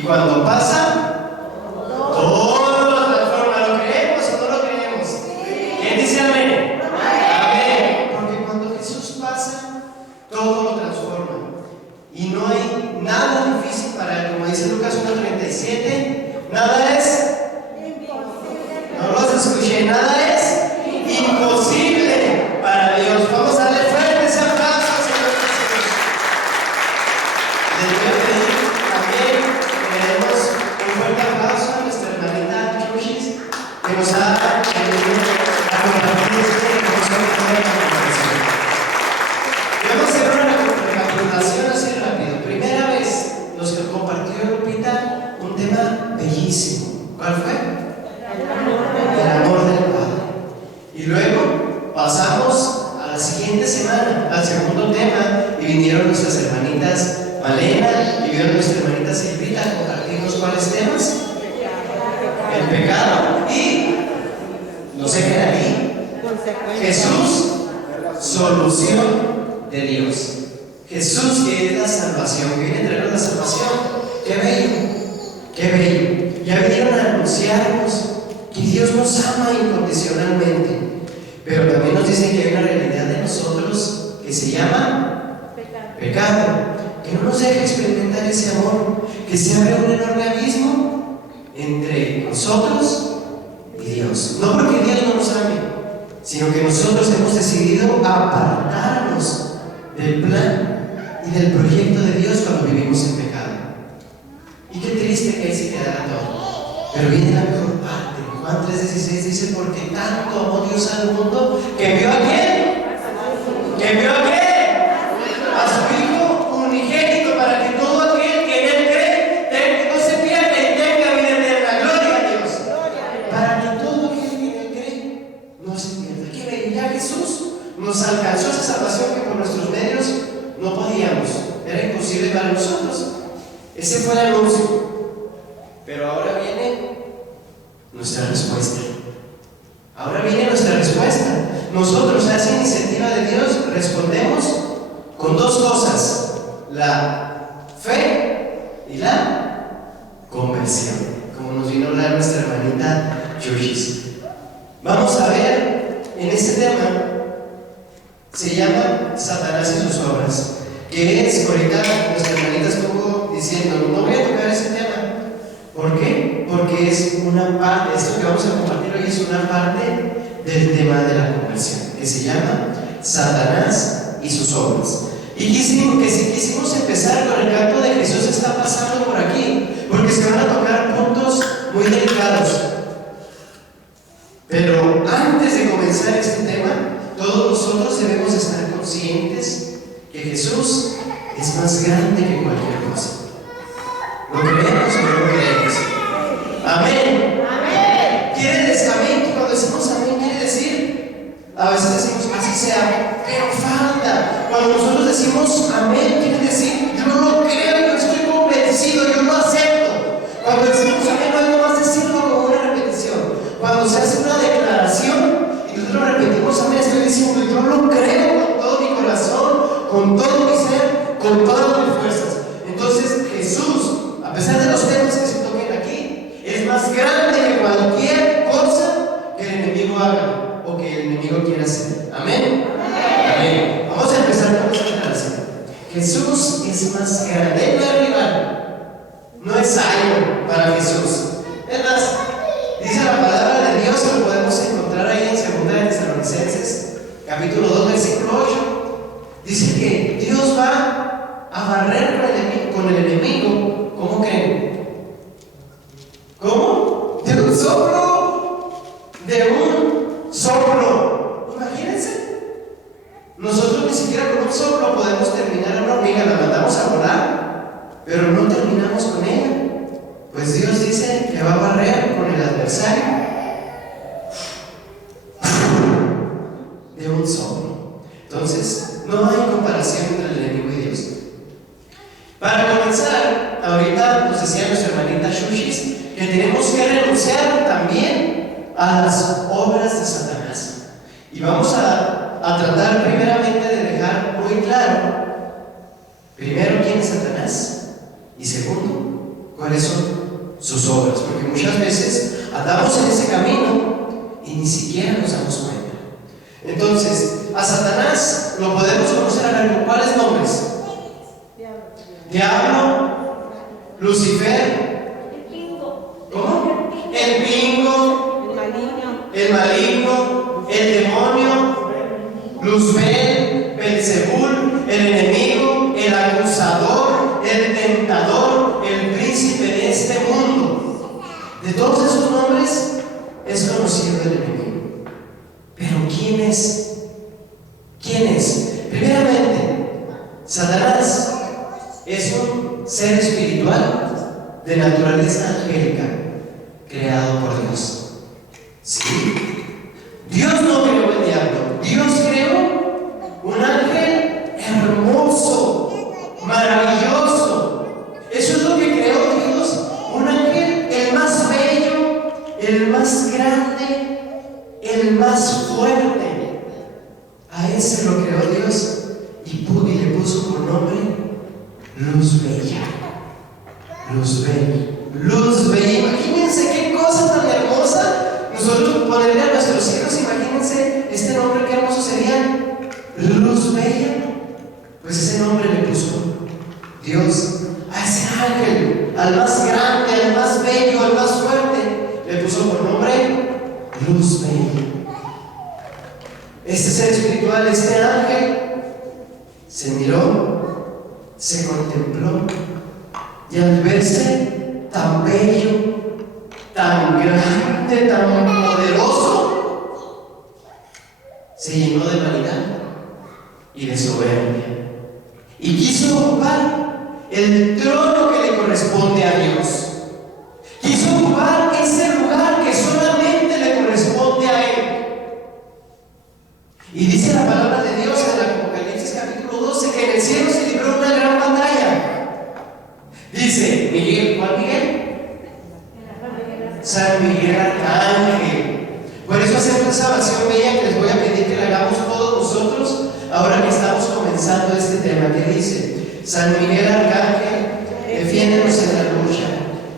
Y cuando pasa, todo lo transforma. ¿Lo creemos o no lo creemos? ¿Quién dice amén? Amén. Porque cuando Jesús pasa, todo lo transforma. Y no hay nada difícil para él. Como dice Lucas 1:37, nada es. No los escuché, nada es imposible para Dios. Vamos a darle fuerte ese aplauso al Señor Jesús. Les voy a pedir también que le demos un fuerte aplauso a nuestra hermanita Chuchis, que nos ha venido a compartir este concepto de la conversación. Vamos a hacer una recapitulación así rápido. Primera vez nos compartió Lupita un tema bellísimo. ¿Cuál fue? El amor del Padre. Y luego pasamos a la siguiente semana, al segundo tema, y vinieron nuestras hermanitas Malena y vieron nuestra hermanita Silvita a compartirnos cuáles temas. El pecado y no se queda ahí. Jesús, solución de Dios. Jesús, que es la salvación, que viene a traernos la salvación. ¡Qué bello! ¡Qué bello! Ya vinieron a anunciarnos que Dios nos ama incondicionalmente, pero también nos dice que hay una realidad de nosotros que se llama pecado, que no nos deja experimentar ese amor, que se abre un enorme abismo entre nosotros y Dios. No porque Dios no nos ame, sino que nosotros hemos decidido apartarnos del plan y del proyecto de Dios cuando vivimos en pecado. Y qué triste que ahí se quedara todo. Pero viene la mejor parte. Juan 3:16 dice: porque tanto amó Dios al mundo que envió a quién? ¿Que envió a quién? A su Hijo unigénito, para que todo aquel que en Él cree no se pierda y tenga vida eterna. Gloria a Dios. Para que todo aquel que en Él cree no se pierda. Qué bello. Ya Jesús nos alcanzó esa salvación que por nuestros medios no podíamos. Era imposible para nosotros. Ese fue el anuncio. Pero ahora viene nuestra respuesta. Ahora viene nuestra respuesta. Nosotros a esa iniciativa de Dios respondemos con dos cosas: la fe y la conversión, como nos vino a hablar nuestra hermanita Chuchis. Vamos a ver en este tema, se llama Satanás y sus obras, que es, ahorita nuestra hermanita estuvo diciendo, no voy a tocar ese tema. ¿Por qué? Porque es una parte, esto que vamos a compartir hoy es una parte del tema de la conversión, que se llama Satanás y sus obras. Y quisimos empezar con el canto de Jesús está pasando por aquí, porque se van a tocar puntos muy delicados. Pero antes de comenzar este tema, todos nosotros debemos estar conscientes que Jesús es más grande que cualquier cosa. ¿Lo creemos o no lo creemos? Amén. Amén. Quiere decir, amén, cuando decimos amén, quiere decir, a veces decimos así sea, pero falta. Cuando nosotros decimos amén, quiere decir, yo no lo creo, yo estoy convencido, yo lo acepto. Cuando decimos amén, no es nomás decirlo como una repetición. Cuando se hace una declaración y nosotros repetimos amén, estoy diciendo, yo lo creo con todo mi corazón, con todo mi ser, con todas mis fuerzas. Entonces, Jesús, a pesar de los temas que se toquen aquí, es más grande que cualquier cosa que el enemigo haga o que el enemigo quiera hacer. ¿Amén? Amén. Vamos a empezar con esta declaración. Jesús es más grande. Él no es rival, no es algo para Jesús. Es más, dice la palabra de Dios, que lo podemos encontrar ahí en 2 de Tesalonicenses, capítulo 2, versículo 8. Dice que Dios va a barrer con el enemigo. ¿Cómo creen? ¿Cómo? De un soplo. De un soplo. Imagínense. Nosotros ni siquiera con un soplo podemos terminar a una hormiga. La mandamos a volar, pero no terminamos con ella. Pues Dios dice que va a barrer con el adversario de un soplo. Entonces, no hay comparación entre el enemigo y Dios. Para comenzar, ahorita nos decía nuestra hermanita Chuchis que tenemos que renunciar también a las obras de Satanás. Y vamos a tratar primeramente de dejar muy claro, primero, quién es Satanás, y segundo, cuáles son sus obras, porque muchas veces andamos en ese camino y ni siquiera nos damos cuenta. Entonces, a Satanás lo podemos conocer a ver con cuáles nombres: Diablo, Lucifer, ¿cómo? El bingo, el maligno, el demonio, Luzbel, Belzebul, el enemigo, el acusador, el tentador, el príncipe de este mundo. De todos esos nombres es conocido el enemigo. Pero ¿quién es? ¿Quién es? Primeramente, Satanás es un ser espiritual de naturaleza angélica, creado por Dios. ¿Sí? Dios no creó el diablo. Dios creó un ángel hermoso, maravilloso. Eso es lo que creó Dios. Un ángel, el más bello, el más grande, el más fuerte. A ese lo creó Dios y le puso por nombre Luz Bella. Luz Bella. Luz Bella. Imagínense qué cosa tan hermosa. Nosotros ponerle a nuestros hijos, imagínense este nombre, qué hermoso sería. Luz Bella. Pues ese nombre le puso Dios a ese ángel, al más grande, al más bello, al más fuerte. Le puso por nombre Luz Bella. Este ser espiritual, este ángel, se miró, se contempló, y al verse tan bello, tan grande, tan poderoso, se llenó de vanidad y de soberbia, y quiso ocupar el trono que le corresponde a Dios. Quiso ocupar ese lugar que solamente le corresponde a Él. Y dice la palabra de Dios en el Apocalipsis capítulo 12 que en el cielo se libró una gran batalla. Dice Miguel, ¿cuál Miguel? San Miguel Arcángel. Por eso hacemos esa oración bella que les voy a pedir que la hagamos todos nosotros ahora que estamos comenzando este tema, que dice: San Miguel Arcángel, defiéndenos en la lucha,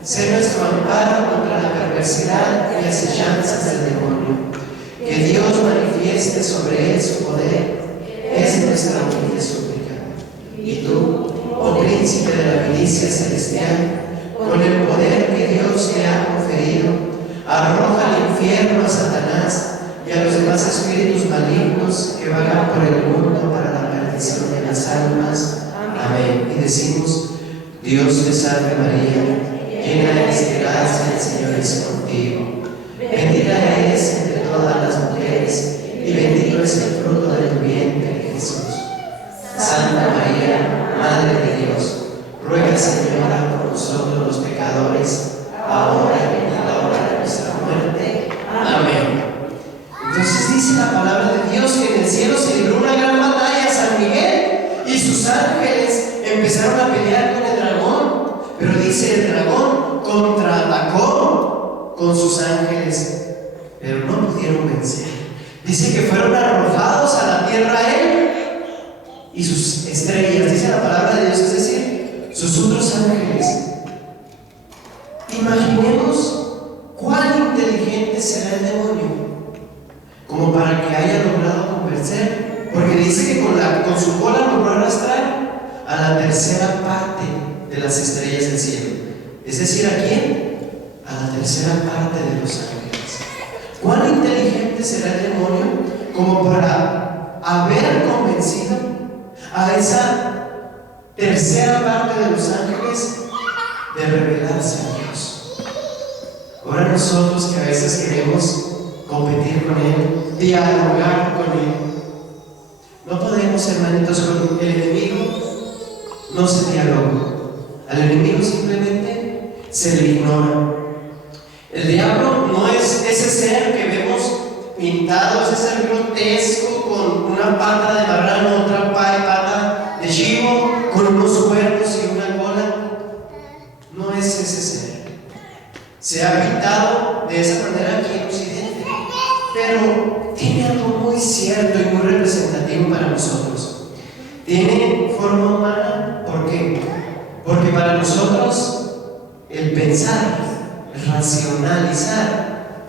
sé nuestro amparo contra la perversidad y acechanzas del demonio. Que Dios manifieste sobre él su poder, es nuestra humilde súplica. Y tú, oh príncipe de la milicia celestial, con el poder que Dios te ha conferido, arroja al infierno a Satanás y a los demás espíritus malignos que vagan por el mundo para la perdición de las almas. Amén. Y decimos: Dios te salve María, llena eres de gracia, el Señor es contigo. Bendita eres entre todas las mujeres, y bendito es el fruto de tu vientre, Jesús. Santa María, Madre de Dios, ruega, Señora, por nosotros los pecadores, ahora y en la hora de nuestra muerte. Amén. Entonces dice la palabra de Dios que en el cielo se libró una gran batalla. San Miguel y sus ángeles empezaron a pelear con el dragón, pero dice el dragón contraatacó con sus ángeles, pero no pudieron vencer. Dice que fueron arrojados a la tierra él y sus estrellas, dice la palabra de Dios, es decir, sus otros ángeles. Imaginemos cuán inteligente será el demonio como para que haya logrado convencer, porque dice que con su cola logró arrastrar a la tercera parte de las estrellas del cielo. Es decir, ¿a quién? A la tercera parte de los ángeles. ¿Cuán inteligente será el demonio como para haber convencido a esa tercera parte de los ángeles de rebelarse a Dios? Ahora nosotros que a veces queremos competir con Él, dialogar con Él, no podemos, hermanitos, con el enemigo. No se dialoga. Al enemigo simplemente se le ignora. El diablo no es ese ser que vemos pintado, ese ser grotesco con una pata de marrano, otra pata de chivo, con unos cuernos y una cola. No es ese ser. Se ha pintado de esa manera aquí en Occidente, pero tiene algo muy cierto y muy representativo para nosotros. Tiene forma humana. ¿Por qué? Porque para nosotros el pensar, racionalizar,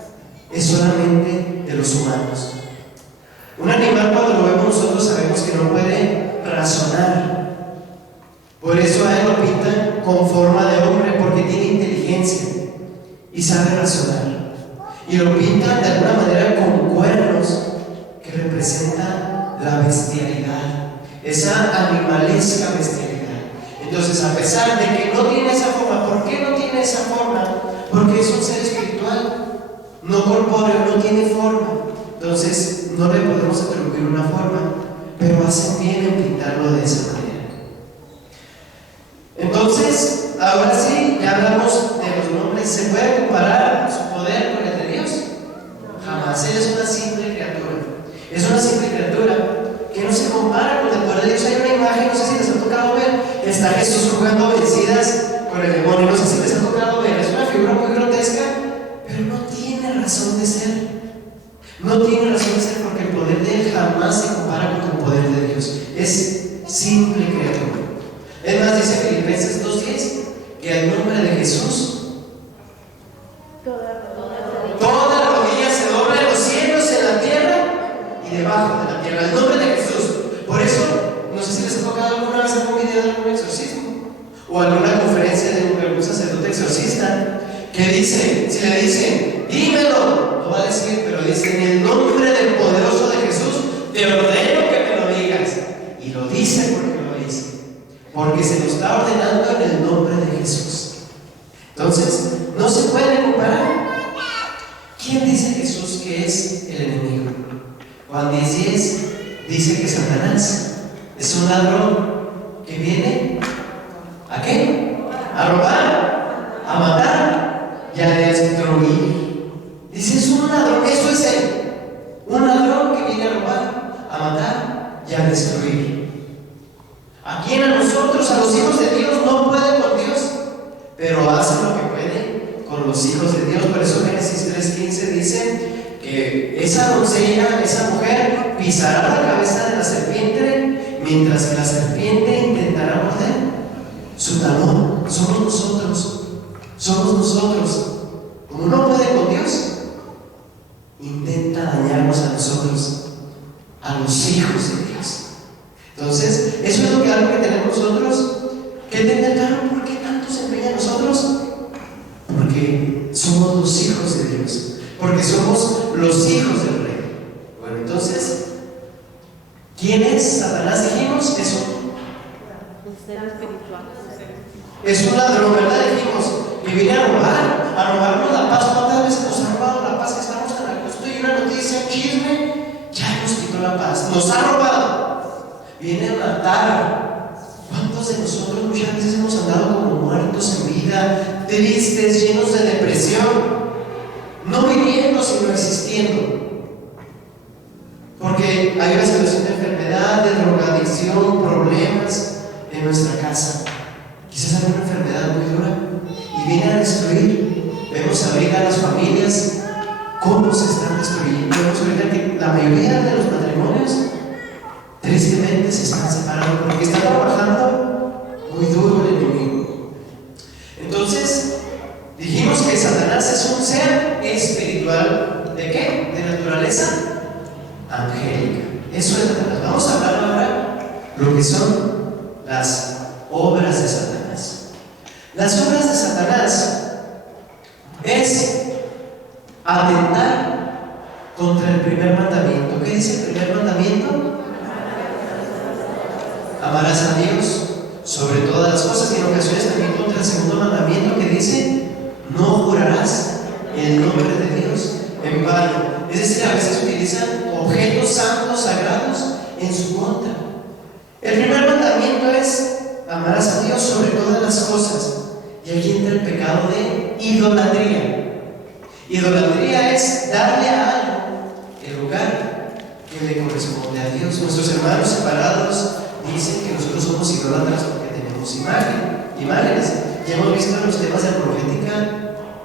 es solamente de los humanos. Un animal, cuando lo vemos nosotros, sabemos que no puede razonar. Por eso a él lo pintan con forma de hombre, porque tiene inteligencia y sabe razonar. Y lo pintan de alguna manera con cuernos que representan la bestialidad, esa animalesca bestialidad. Entonces, a pesar de que no tiene esa forma, ¿por qué no tiene esa forma? Porque es un ser espiritual, no corpóreo, no tiene forma. Entonces, no le podemos atribuir una forma, pero hacen bien en pintarlo de esa manera. Entonces, ahora sí, ya hablamos de los nombres. ¿Se puede comparar su poder con el de Dios? Jamás. Él es una simple criatura. Es una simple criatura que no se compara con el poder de Dios. Hay una imagen, no sé si les ha tocado ver, está Jesús jugando vencidas con el demonio. No sé si les ha tocado ver. Es una figura muy grotesca, pero no tiene razón de ser. No tiene razón de ser, porque el poder de Él jamás se compara con el poder de Dios. Es simple criatura. Es más, dice Filipenses 2:10 que al nombre de Jesús toda rodilla se dobla en los cielos, en la tierra y debajo de la tierra. El nombre de Jesús. Por eso, no sé si les ha tocado alguna vez algún video de algún exorcismo o alguna conferencia de algún sacerdote exorcista que dice, si le dicen, dímelo, no va a decir, pero dice, en el nombre del poderoso de Jesús, te ordeno que me lo digas. Y lo dice porque se lo está ordenando en el nombre de Jesús. Entonces, no se puede comparar. ¿Quién dice Jesús que es el enemigo? Juan 10:10 dice que Satanás es un ladrón que viene ¿a qué? A robar, a matar y a destruir. Dice, es un ladrón, eso es él. Un ladrón que viene a robar, a matar y a destruir. ¿A quién? A nosotros, a los hijos de Dios. No puede con Dios, pero hace lo que puede con los hijos de Dios. Por eso Génesis 3:15 dice que esa doncella, esa mujer, pisará la cabeza de la serpiente, mientras que la serpiente intentará morder su talón. Somos nosotros. Somos nosotros. Como no puede con Dios, intenta dañarnos a nosotros, a los hijos de Dios. Entonces, eso es lo que algo que tenemos nosotros que tener claro. ¿Por qué tanto se empeña en nosotros? Porque somos los hijos de Dios, porque somos los hijos del Rey. Bueno, entonces, ¿quién es Satanás? Dijimos, es un ladrón, ¿verdad? Dijimos que viene a robarnos la paz. ¿Cuántas veces nos ha robado la paz? Que estamos en la gusto y una noticia, un chisme, ya nos quitó la paz, nos ha robado. Viene a matar. ¿Cuántos de nosotros muchas veces hemos andado como muertos en vida, tristes, llenos de depresión, no viviendo sino existiendo? Porque hay una situación de enfermedad, de drogadicción, problemas en nuestra casa. Quizás hay una enfermedad muy dura y viene a destruir. Vemos ahorita a las familias cómo se están destruyendo. Vemos ahorita que la mayoría de los matrimonios tristemente se están separando porque está trabajando muy duro el enemigo. Entonces, dijimos que Satanás es un ser espiritual. ¿De qué? De naturaleza angélica. Eso es Satanás. Vamos a hablar ahora lo que son las obras de Satanás. Las obras de Satanás es atentar contra el primer mandamiento. ¿Qué dice el primer mandamiento? Amarás a Dios sobre todas las cosas, y en ocasiones también contra el segundo mandamiento que dice, no jurarás el nombre de Dios en vano. Es decir, a veces utilizan objetos santos, sagrados en su contra. El primer mandamiento es, amarás a Dios sobre todas las cosas. Y aquí entra el pecado de idolatría. Idolatría es darle a algo el lugar que le corresponde a Dios. Nuestros hermanos separados dicen que nosotros somos idólatras porque tenemos imágenes. Ya hemos visto en los temas de profética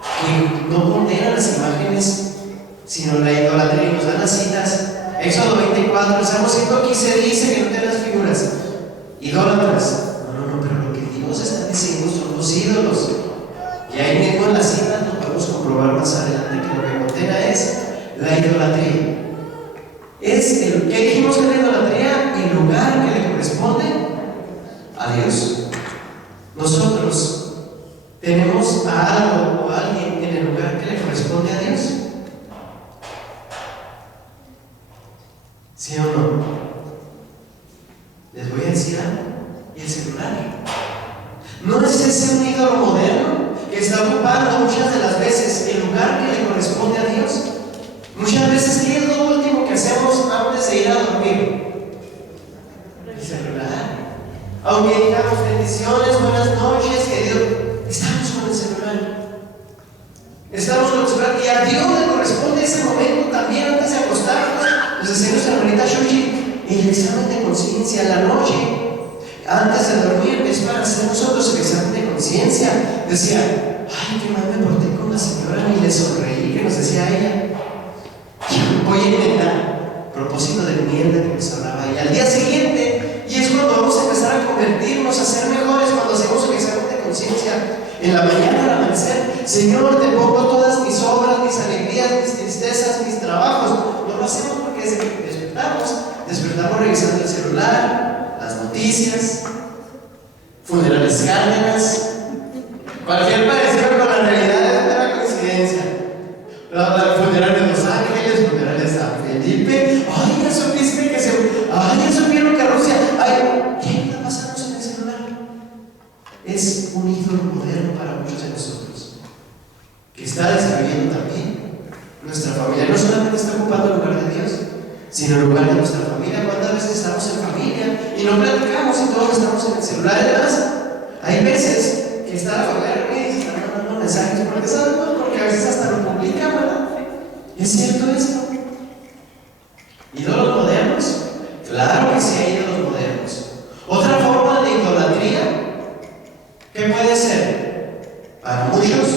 que no condenan las imágenes, sino la idolatría. Nos dan las citas. Éxodo 24, Salmo 115 dice que no te hagas figuras. Idólatras. No, pero lo que Dios está diciendo son los ídolos. Y hay Dios. Nosotros tenemos a algo o a alguien en el lugar que le corresponde a Dios. ¿Sí o no? Les voy a decir algo. Y el celular. ¿No es ese un ídolo moderno que está ocupando muchas de las veces el lugar que le corresponde a Dios? Muchas veces, ¿qué es lo último que hacemos antes de ir a dormir? El celular. Aunque digamos bendiciones, buenas noches, que Dios, estamos con el celular. Estamos con el celular y a Dios le corresponde ese momento también antes de acostarnos. Nos decía nuestra hermanita Shoshi, el examen de conciencia en la noche, antes de dormir, es para hacer nosotros el examen de conciencia. Decía, ay, qué mal me porté con la señora, y le sonreí, que nos decía ella. Voy a inventar propósito de mierda que nos hablaba ella. Al día siguiente, y es cuando vamos a empezar a convertirnos, a ser mejores cuando hacemos el examen de conciencia. En la mañana al amanecer, Señor, te pongo todas mis obras, mis alegrías, mis tristezas, mis trabajos. No lo hacemos porque desde que despertamos revisando el celular, las noticias, funerales Cárdenas, cualquier parecido con la realidad es una coincidencia. El funeral de Los Ángeles, funeral de San Felipe. Ay, ya supiste que ya supieron que Rusia. Ay, ¿qué está pasando en el celular? Es un ídolo moderno para muchos de nosotros, que está destruyendo también nuestra familia. No solamente está ocupando el lugar de Dios, sino el lugar de nuestra familia. ¿Cuántas veces estamos en familia y no platicamos y todos estamos en el celular? Además, hay veces que está la familia reunida y se están mandando mensajes. ¿Por qué sabemos? Porque a veces hasta lo publican, ¿verdad? ¿Es cierto esto? ¿Ídolos modernos? Claro que sí hay ídolos modernos. Otra forma de idolatría, ¿qué puede ser? Para muchos,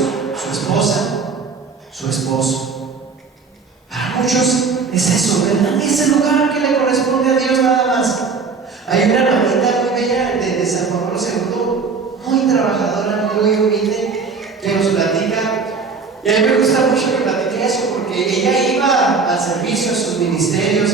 su esposa, su esposo. Para muchos es eso, ¿verdad? Es el lugar que le corresponde a Dios nada más. Hay una hermanita muy bella de San Juan Pablo II, muy trabajadora, muy humilde, que nos platica. Y a mí me gusta mucho que platique eso, porque ella iba al servicio, a sus ministerios,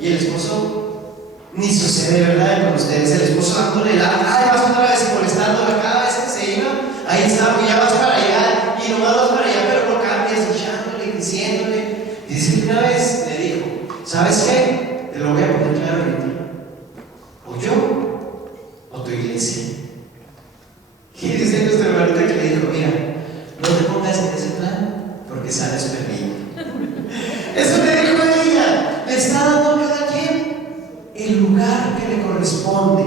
y el esposo ni sucede, ¿verdad? Con ustedes, el esposo dándole vas otra vez molestándola cada vez que se iba. Ahí está, pues ya vas para allá, y nomás vas para allá, pero no cambias, echándole, diciéndole. Y dice que una vez le dijo, ¿sabes qué? Te lo voy a poner claro ahorita. O yo, o tu iglesia. Y dice nuestra hermanita que le dijo, mira, no te pongas en ese plan, porque sales perdido. Eso le dijo ella. Le está dando a cada quien el lugar que le corresponde.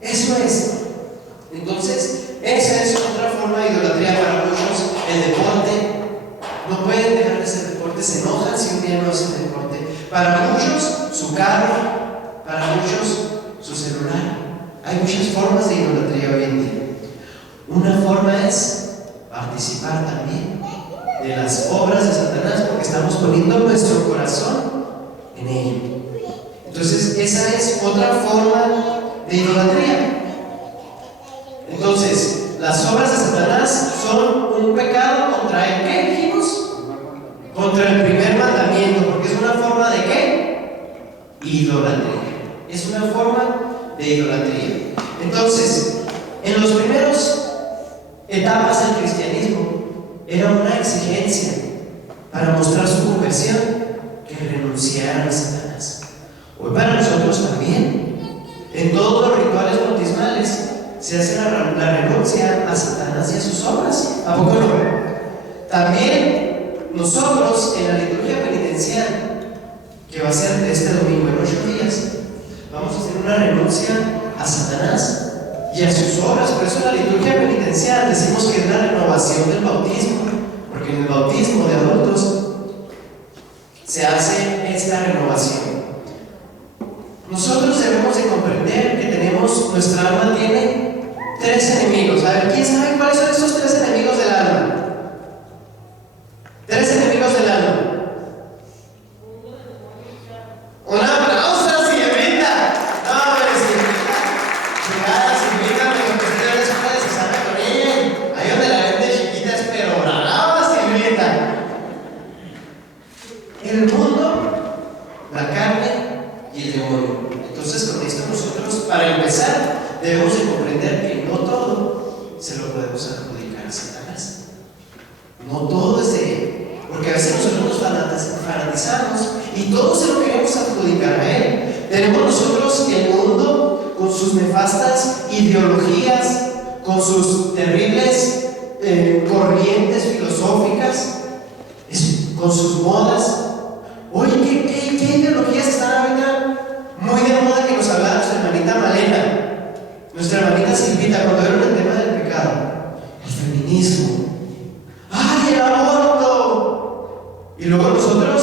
Eso es. Entonces, esa es otra forma de idolatría para muchos. El deporte. No pueden dejar de hacer deporte, se enojan si un día no hacen deporte. Para muchos, su carro. Para muchos, su celular. Hay muchas formas de idolatría hoy en día. Una forma es participar también de las obras de Satanás, porque estamos poniendo nuestro corazón en ello. Entonces, esa es otra forma de idolatría. Entonces, las obras de Satanás son un pecado contra el ¿qué dijimos? Contra el primer mandamiento, porque es una forma de ¿qué? Idolatría. Es una forma de idolatría. Entonces, en los primeros etapas del cristianismo era una exigencia para mostrar su conversión que renunciaran a Satanás. Hoy para nosotros también, en todos los rituales bautismales se hace la renuncia a Satanás y a sus obras. ¿A poco no? También nosotros en la liturgia penitencial, que va a ser este domingo en 8 días, vamos a hacer una renuncia a Satanás y a sus obras. Por eso en la liturgia penitencial decimos que es la renovación del bautismo, porque en el bautismo de adultos se hace esta renovación. Nosotros debemos de comprender que nuestra alma tiene 3 enemigos. A ver, ¿quién sabe cuáles son esos 3 enemigos del alma? 3 enemigos del alma. Una aplauso, señorita. No, pero señorita. Chingada, señorita, mejor que usted les puede se sabe con ella. Ahí donde la ven de chiquita es pero brava, señorita. El mundo, la carne y el demonio. Entonces, con esto nosotros, para empezar, debemos de comprender adjudicar a Satanás. No todo es de Él, porque a veces nosotros nos fanatizamos y todo se lo queremos adjudicar a Él. Tenemos nosotros el mundo con sus nefastas ideologías, con sus terribles corrientes filosóficas, con sus modas. Oye, ¿qué ideologías están ahorita muy de moda que nos hablaba nuestra hermanita Malena, nuestra hermanita Silvita, cuando era el tema del pecado? El feminismo. ¡Ay, el aborto! Y luego nosotros,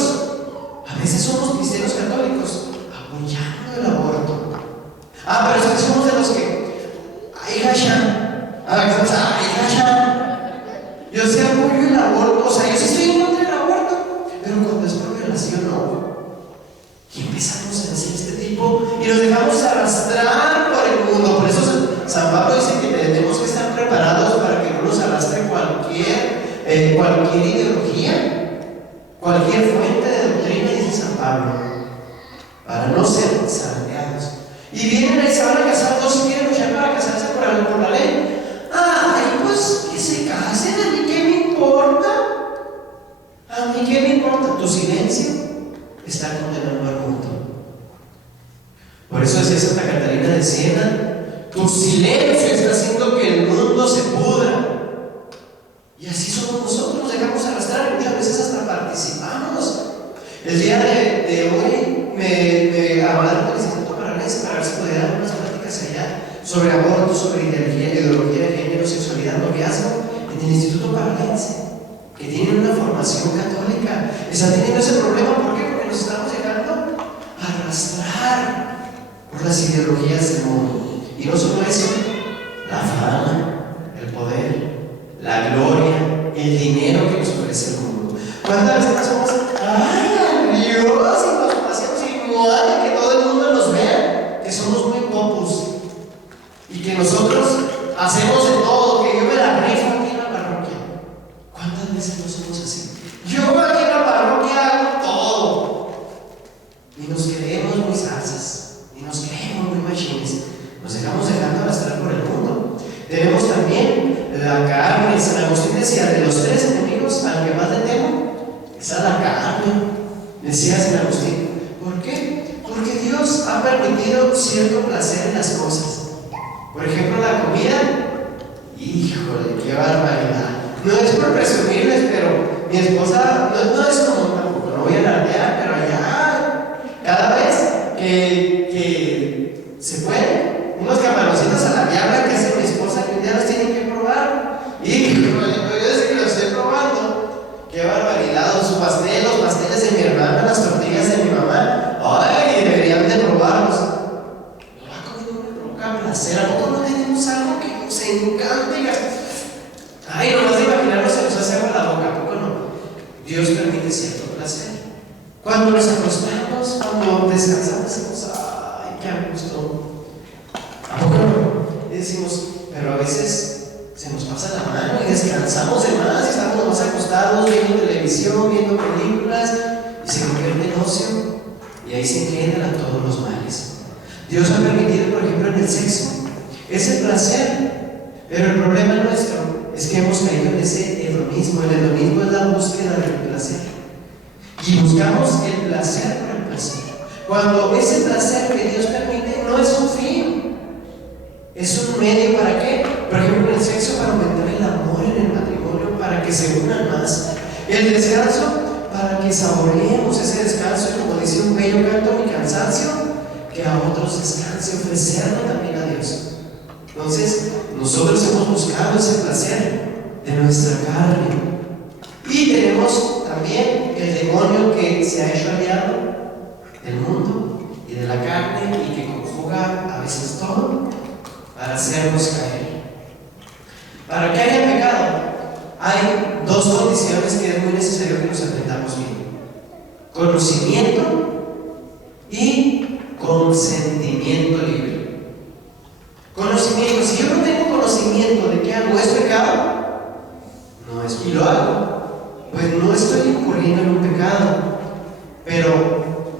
a veces somos cristianos católicos, apoyando el aborto. Pero es que somos de los que, ¡ay, gasha! ¡Ay, gasha! Yo sí apoyo el aborto, o sea, yo sí estoy en contra del aborto, pero cuando es por violación, no. Y empezamos a decir este tipo y nos dejamos arrastrar por el mundo. Por eso San Pablo dice que tenemos que estar preparados para que no nos arrastre cualquier ideología, cualquier fuente de doctrina, dice San Pablo, para no ser zarandeados. Y vienen ahí, se van a casar, todos quieren luchar para casarse por la ley. Pues que se casen, ¿a mí qué me importa? ¿A mí qué me importa? Tu silencio está condenando al mundo. Por eso decía Santa Catalina de Siena: tu silencio está haciendo que el mundo se pudra. Y así somos nosotros, nos dejamos arrastrar y muchas veces hasta participamos. El día de hoy me hablaron del Instituto Paranaense para ver si podía dar unas pláticas allá sobre aborto, sobre ideología de género, sexualidad, noviazgo, en el Instituto Paranaense, que tienen una formación católica. Están teniendo ese problema. ¿Por qué? Porque nos estamos dejando arrastrar por las ideologías del mundo. Y no solo eso, la fama, el poder, la gloria, el dinero que nos ofrece el mundo. ¿Cuántas veces somos, ¡ay, Dios! Y nos hacemos igual, que todo el mundo nos vea, que somos muy popus y que nosotros hacemos de todo, que yo me la rifo aquí en la parroquia. ¿Cuántas veces no somos así? Yo aquí en la parroquia hago todo. Y nos creemos muy salsas, y nos creemos muy machines. Nos dejamos dejando arrastrar por el mundo. Tenemos también la carne. San Agustín decía: de los tres enemigos, al que más le temo es a la carne. Decía San Agustín. ¿Por qué? Porque Dios ha permitido cierto placer en las cosas. Por ejemplo, la comida. Híjole, qué barbaridad. No es por presumirles, pero mi esposa no es como tampoco, no voy a alardear, pero allá cada vez que se puede, unos camaroncitos a la diabla que hace mi esposa, que un día los tienen que probar. Y yo desde que los estoy probando, qué barbaridad. Los pasteles de mi hermana, las tortillas de mi mamá, ay, deberían de probarlos. Lo va comiendo, me provoca placer. ¿A poco no tenemos algo que nos encante? Ay, nomás de imaginarlo se nos hace agua la boca. ¿A poco no? Dios permite cierto placer. Cuando nos acostamos, cuando descansamos, decimos: ay, qué a gusto. ¿A poco no? Y decimos, pero a veces se nos pasa la mano y descansamos de más, y estamos nomás acostados viendo televisión, viendo películas, y se convierte en ocio, y ahí se engendran todos los males. Dios ha permitido, por ejemplo, en el sexo, ese placer, pero el problema nuestro es que hemos caído en ese hedonismo. El hedonismo es la búsqueda del placer, y buscamos el placer por el placer, cuando ese placer que Dios permite no es un fin, es un medio. ¿Para qué? Por ejemplo, en el sexo, para aumentar el amor en el matrimonio, para que se unan más. El descanso, para que saboreemos ese descanso, y como dice un bello canto: mi cansancio, que a otros descanse, ofrecerlo también a Dios. Entonces, nosotros hemos buscado ese placer de nuestra carne. Y tenemos también el demonio que se ha hecho aliado del mundo y de la carne, y que conjuga a veces todo para hacernos caer. Para que haya pecado, hay dos condiciones que es muy necesario que nos aprendamos bien: conocimiento y consentimiento libre. Conocimiento: si yo no tengo conocimiento de que algo es pecado, no es, y lo hago, pues no estoy incurriendo en un pecado. Pero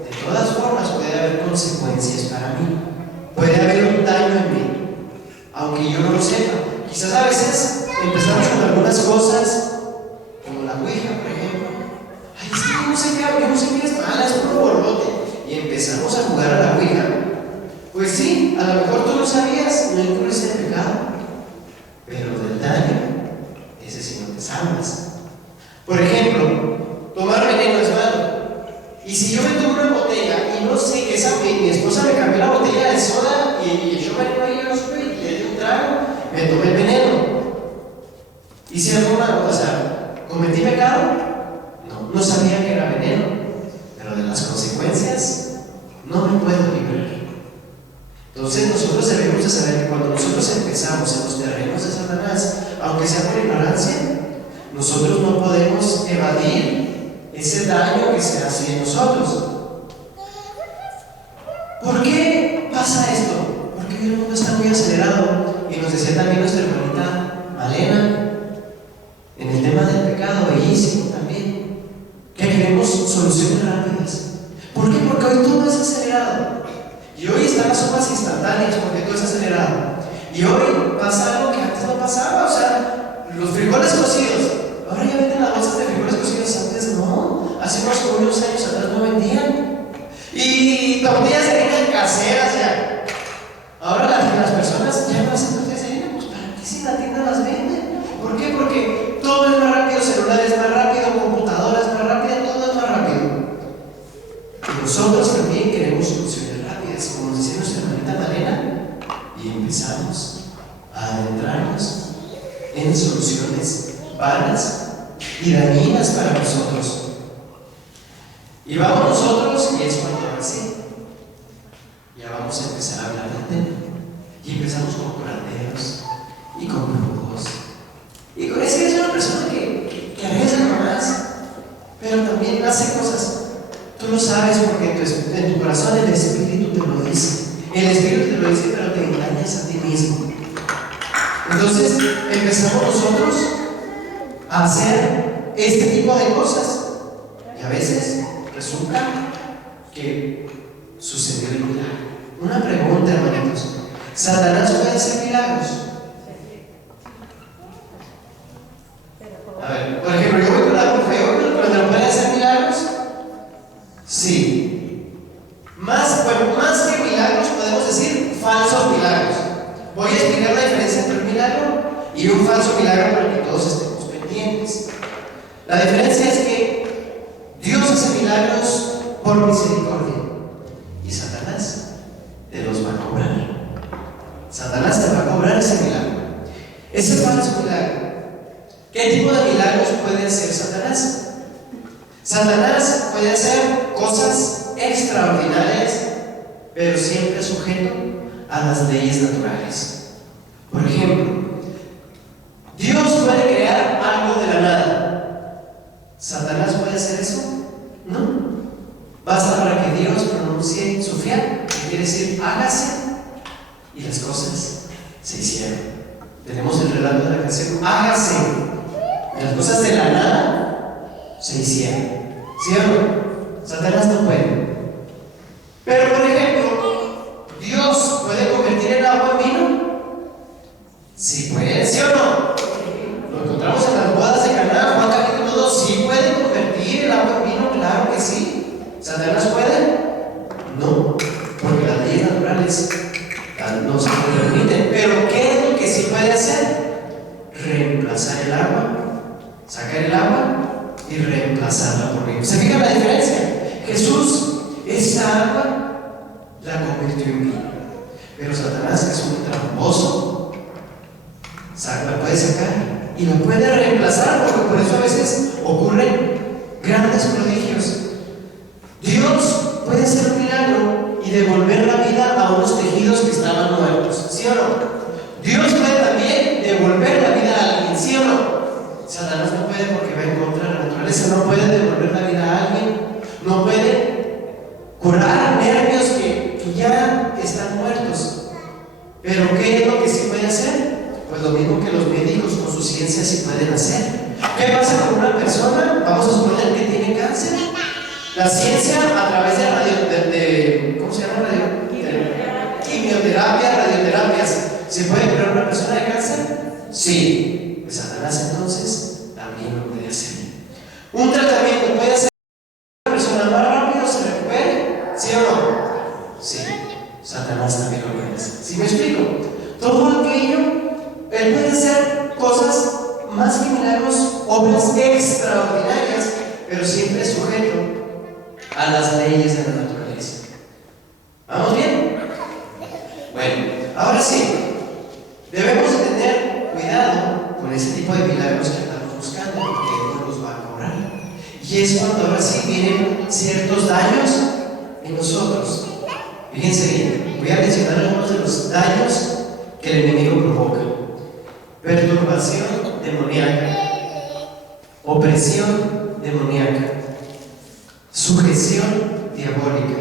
de todas formas puede haber consecuencias para mí, puede haber un daño en mí, aunque yo no lo sepa. Quizás a veces empezamos con algunas cosas, como la ouija, por ejemplo. Ay, es que yo no sé qué es mala, es puro borlote. Y empezamos a jugar a la ouija. Pues sí, a lo mejor tú no sabías, no incurres en pecado, pero del daño, ese sí no te salvas. Por ejemplo, tomar veneno es malo. Y si yo me tomo una botella y no sé que mi esposa me cambió la botella de soda y yo veneno ahí, yo no supe y le di un trago, me tomé el veneno. ¿Hice alguna cosa? ¿Cometí pecado? No sabía que era veneno, pero de las consecuencias no me puedo librar. Entonces nosotros debemos de saber que cuando nosotros empezamos en los terrenos de Satanás, aunque sea por ignorancia, nosotros no podemos evadir ese daño que se hace en nosotros. ¿Por qué pasa esto? Porque el mundo está muy acelerado. Y nos decía también nuestra hermanita Malena, en el tema del pecado, bellísimo también, que queremos soluciones rápidas. ¿Por qué? Porque hoy todo es acelerado. Y hoy están las sopas instantáneas porque todo es acelerado. Y hoy pasa algo que antes no pasaba. O sea, los frijoles cocidos, ahora ya venden las bolsas de frijoles cocidos, antes no. Hace unos años atrás no vendían. Y tortillas de harina caseras ya. Ahora las personas ya no hacen tortillas de harina, pues ¿para qué si en la tienda las venden? ¿Por qué? Porque todo es más rápido, celulares más rápido, computadoras más rápido, todo es más rápido. Y nosotros también queremos soluciones rápidas, como nos decía nuestra hermanita Malena, y empezamos a adentrarnos en soluciones vanas y dañinas para nosotros. Y vamos nosotros, y es cuando así ya vamos a empezar a hablar del tema. Y empezamos con curanderos y con brujos. Y con es que es una persona que arriesga más, pero también hace cosas. Tú lo sabes porque en tu corazón el Espíritu te lo dice. El Espíritu te lo dice, pero te engañas a ti mismo. Entonces empezamos nosotros a hacer este tipo de cosas. Y a veces resulta que sucedió el milagro. Una pregunta, hermanitos. ¿Satanás puede hacer milagros? A ver, por ejemplo, yo voy con la bruja, ¿pero puede hacer milagros? Sí. Más que milagros podemos decir falsos milagros. Voy a explicar la diferencia entre un milagro y un falso milagro para que todos estemos pendientes. La diferencia es que Dios hace milagros por misericordia y Satanás te los va a cobrar. Satanás te va a cobrar ese milagro. Ese falso milagro. ¿Qué tipo de milagros puede hacer Satanás? Satanás puede hacer cosas extraordinarias, pero siempre sujeto a las leyes naturales. Por ejemplo, Dios puede crear algo de la nada. ¿Satanás puede hacer eso? No. Basta para que Dios pronuncie su fiat, que quiere decir hágase, y las cosas se hicieron. Tenemos el relato de la canción, hágase. Las cosas de la nada se hicieron. ¿Sí o no? Satanás no puede. Pero por ejemplo, ¿Dios puede convertir el agua en vino? Sí puede, ¿sí o no? Lo encontramos en las bodas de Caná, Juan capítulo 2. ¿Sí puede convertir el agua en vino? Claro que sí. ¿Satanás puede? No, porque las leyes naturales no se lo permiten. Pero ¿qué es lo que sí puede hacer? Reemplazar el agua, sacar el agua y reemplazarla por vino. ¿Se fijan la diferencia? Jesús, esa agua la convirtió en vino. Pero Satanás, que es un tramposo, la puede sacar y la puede reemplazar, porque por eso a veces ocurren grandes prodigios. Dios puede hacer un milagro y devolver la vida a unos tejidos que estaban muertos, ¿sí o no? Dios puede también devolver la vida a alguien, ¿sí o no? Satanás no puede porque va en contra de la naturaleza. No puede devolver la vida a alguien, no puede curar nervios que ya están muertos. Pero ¿qué es lo que sí puede hacer? Pues lo mismo que los médicos con su ciencia sí pueden hacer. ¿Qué pasa con una persona? Vamos a suponer que tiene cáncer. La ciencia a través de ¿cómo se llama? Quimioterapia, radioterapias. ¿Se puede curar una persona de cáncer? Sí. pues Satanás entonces también lo puede hacer. Un tratamiento puede hacer que una persona más rápido se recupere, ¿sí o no? Sí, Satanás también lo puede hacer. ¿Sí me explico? Todo aquello, él puede hacer cosas más que milagros, obras extraordinarias, pero siempre sujeto a las leyes de la naturaleza. ¿Vamos bien? Bueno, ahora sí, debemos de tener cuidado con ese tipo de milagros que estamos buscando, porque Él no los va a cobrar. Y es cuando ahora sí vienen ciertos daños en nosotros. Fíjense bien, voy a mencionar algunos de los daños que el enemigo provoca: perturbación demoníaca, opresión demoníaca, sujeción diabólica,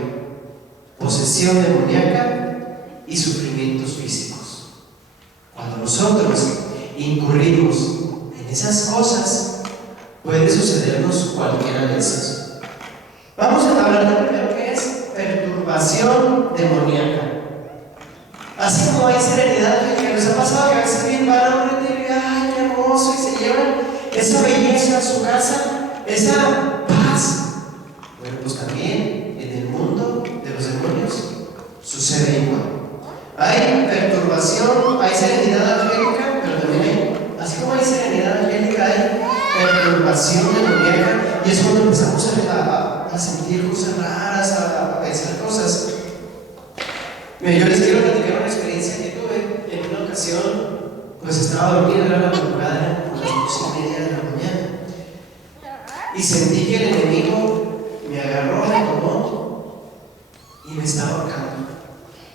posesión demoníaca y sufrimientos físicos. Cuando nosotros incurrimos en esas cosas, puede sucedernos cualquiera de esas. Vamos a hablar de primero que es perturbación demoníaca. Así como hay serenidad, que nos ha pasado que a veces bien van a un retiro y ¡ay, qué hermoso! Y se llevan esa belleza a su casa, esa paz. Bueno, pues también en el mundo de los demonios sucede igual. Hay perturbación, hay serenidad angélica, pero también hay, así como hay serenidad angélica, hay perturbación demoníaca, y es cuando empezamos a sentir cosas raras, a pensar cosas. Mira, yo les quiero platicar una experiencia que tuve. En una ocasión, pues estaba dormido, era la madrugada, por las 2:30 de la mañana, y sentí que el enemigo me agarró, me tomó y me estaba ahorcando.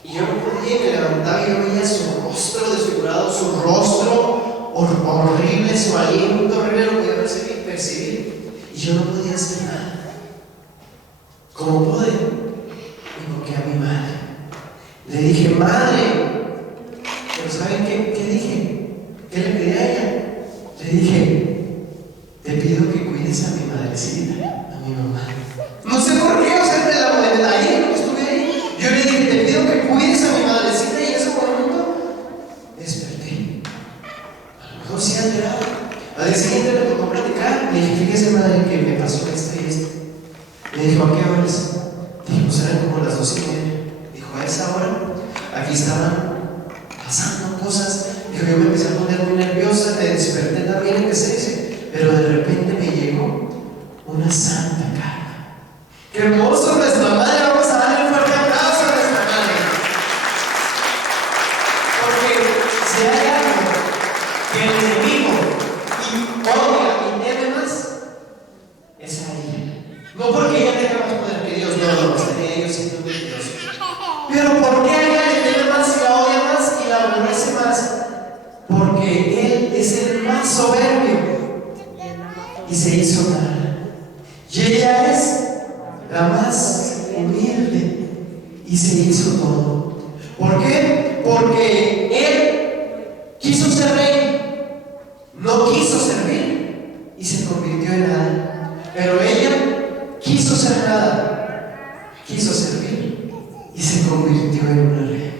Y yo no podía, y me levantaba y yo veía su rostro desfigurado, su rostro horrible, su aliento horrible, lo podía percibir, y yo no podía hacer nada. ¿Cómo pude? Invoqué a mi madre. Le dije: madre, pero ¿saben qué dije? ¿Qué le pedí a ella? Le dije: te pido que cuides a mi madrecita, a mi mamá. No sé por qué, o sea, ayer que estuve ahí, yo le dije: te pido que cuides a mi madrecita, y en ese momento desperté. A lo mejor sí alterado. Al día siguiente le tocó platicar. Le dije: fíjese, madre, que me pasó esto y esto. Le dijo: ¿a qué horas? Dije: pues eran como las 2:30. Dijo: a esa hora, aquí estaban pasando cosas. Dijo: yo me empecé a poner muy nerviosa, me desperté también, empecé a decir, pero de repente me llegó una santa calma. ¡Qué hermoso nuestra madre! Vamos a darle un fuerte aplauso a nuestra madre. Porque si hay algo que el enemigo odia y teme más, es a ella. No porque ella tenga más poder que Dios, no, estaría Dios siendo un Dios. Pero ¿por qué a ella le teme más y la odia más y la aborrece más? Porque Él es el más soberbio y se hizo nada. Y ella es la más humilde y se hizo todo. ¿Por qué? Porque Él quiso ser rey, no quiso servir y se convirtió en nada. Pero ella quiso ser nada, quiso servir y se convirtió en una reina.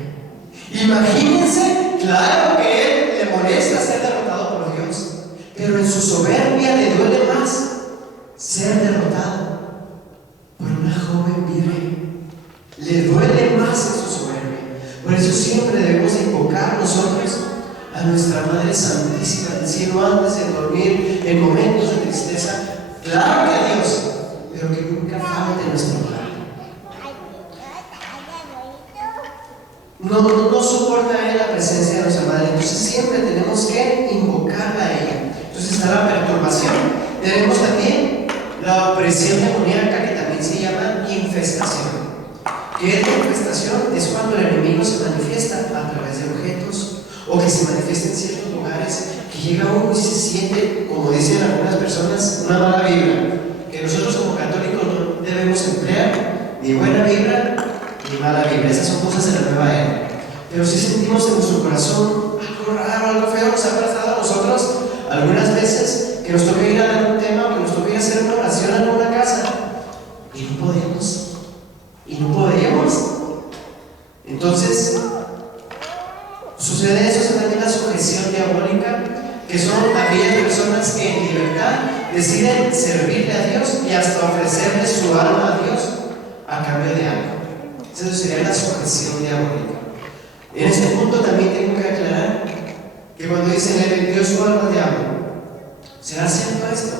Imagínense, claro que Él le molesta ser derrotado por Dios, pero en su soberbia le duele más ser derrotado por una joven virgen. Le duele más en su soberbia. Por eso siempre debemos invocar nosotros a nuestra Madre Santísima del Cielo antes de dormir, en momentos de tristeza. Claro que a Dios, pero que nunca falte nuestro hogar. No soporta a Él la presencia de nuestra Madre, entonces siempre tenemos que invocarla a ella. Entonces está la perturbación. Tenemos también la opresión demoníaca, que también se llama infestación. ¿Qué es la infestación? Es cuando el enemigo se manifiesta a través de objetos, o que se manifiesta en ciertos lugares, que llega uno y se siente, como dicen algunas personas, una mala vibra, que nosotros como católicos no debemos emplear ni buena vibra ni mala vibra. Esas son cosas de la nueva era. Pero si sentimos en nuestro corazón algo raro, algo feo, nos ha pasado a nosotros algunas veces que nos toca ir a dar un tema, que nos toca ir a hacer una oración en una casa y no podemos. Entonces sucede eso. También la sujeción diabólica, que son aquellos deciden servirle a Dios y hasta ofrecerle su alma a Dios a cambio de algo. Eso sería la sujeción diabólica. En este punto también tengo que aclarar que cuando dicen le vendió su alma al diablo, ¿será cierto esto?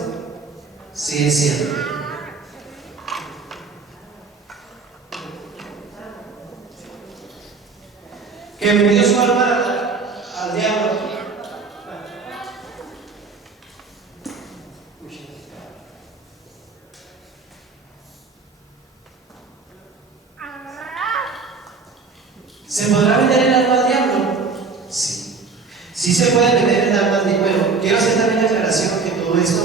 Sí, es cierto. Que vendió su alma al diablo. ¿Se podrá vender el alma al diablo? Sí. Sí se puede vender el alma al diablo. Bueno, quiero hacer también la aclaración que todo esto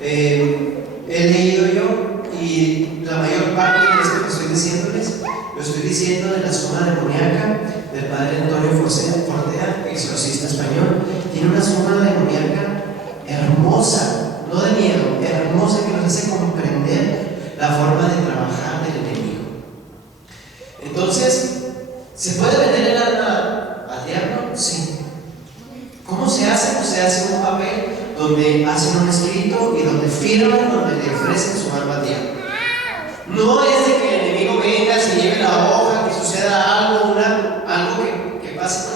he leído yo y la mayor parte de esto que estoy diciéndoles lo estoy diciendo de la suma demoníaca del padre Antonio Fortea, exorcista español. Tiene una suma demoníaca hermosa, no de miedo, hermosa, que nos hace comprender la forma de trabajar del enemigo. Entonces, ¿se puede vender el alma al diablo? Sí. ¿Cómo se hace? Pues se hace un papel donde hacen un escrito y donde firman, donde le ofrecen su alma al diablo. No es de que el enemigo venga, se lleve la hoja, que suceda algo, algo que pase.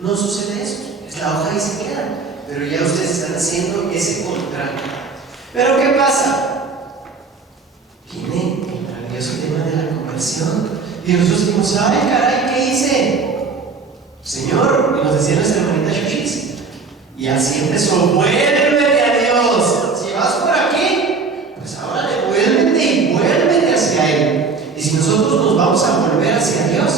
No sucede eso. Es la hoja y se queda. Pero ya ustedes están haciendo ese contrato. Pero ¿qué pasa? Viene el maravilloso tema de la conversión. Y nosotros decimos, ay, caray, ¿qué hice? Señor, y nos decía nuestra hermanita Shoshis, y así empezó, vuélvete a Dios. Si vas por aquí, pues ahora devuélvete y vuélvete hacia Él. Y si nosotros nos vamos a volver hacia Dios,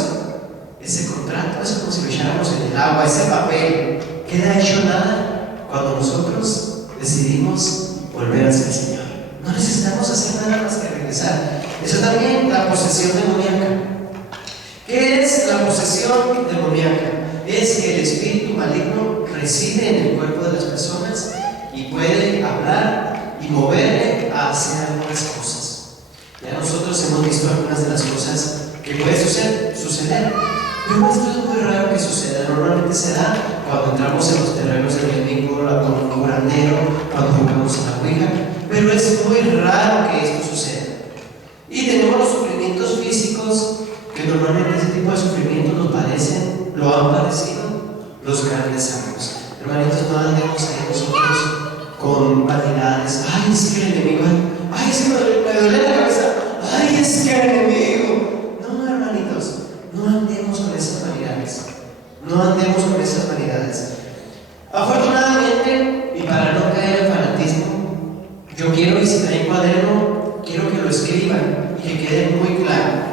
ese contrato es como si lo echáramos en el agua, ese papel queda hecho nada cuando nosotros decidimos volver hacia el Señor. No necesitamos hacer nada más que regresar. Eso también, la posesión demoníaca. ¿Qué es la posesión demoníaca? Es que el espíritu maligno reside en el cuerpo de las personas y puede hablar y moverle a hacer algunas cosas. Ya nosotros hemos visto algunas de las cosas que puede suceder. Pero esto es muy raro que suceda. Normalmente se da cuando entramos en los terrenos del enemigo, con un curandero, cuando jugamos a la ouija. Pero es muy raro que esto suceda. Y tenemos los sufrimientos físicos, que normalmente ese tipo de sufrimientos lo han padecido los grandes santos. Hermanitos, no andemos ahí nosotros con vanidades. Ay, es que el enemigo, ay, es que me duele la cabeza, ay, es que el enemigo. No, hermanitos, no andemos con esas vanidades. No andemos con esas vanidades. Afortunadamente, y para no caer en fanatismo, yo quiero que si traen cuaderno, quiero que lo escriban y que quede muy claro.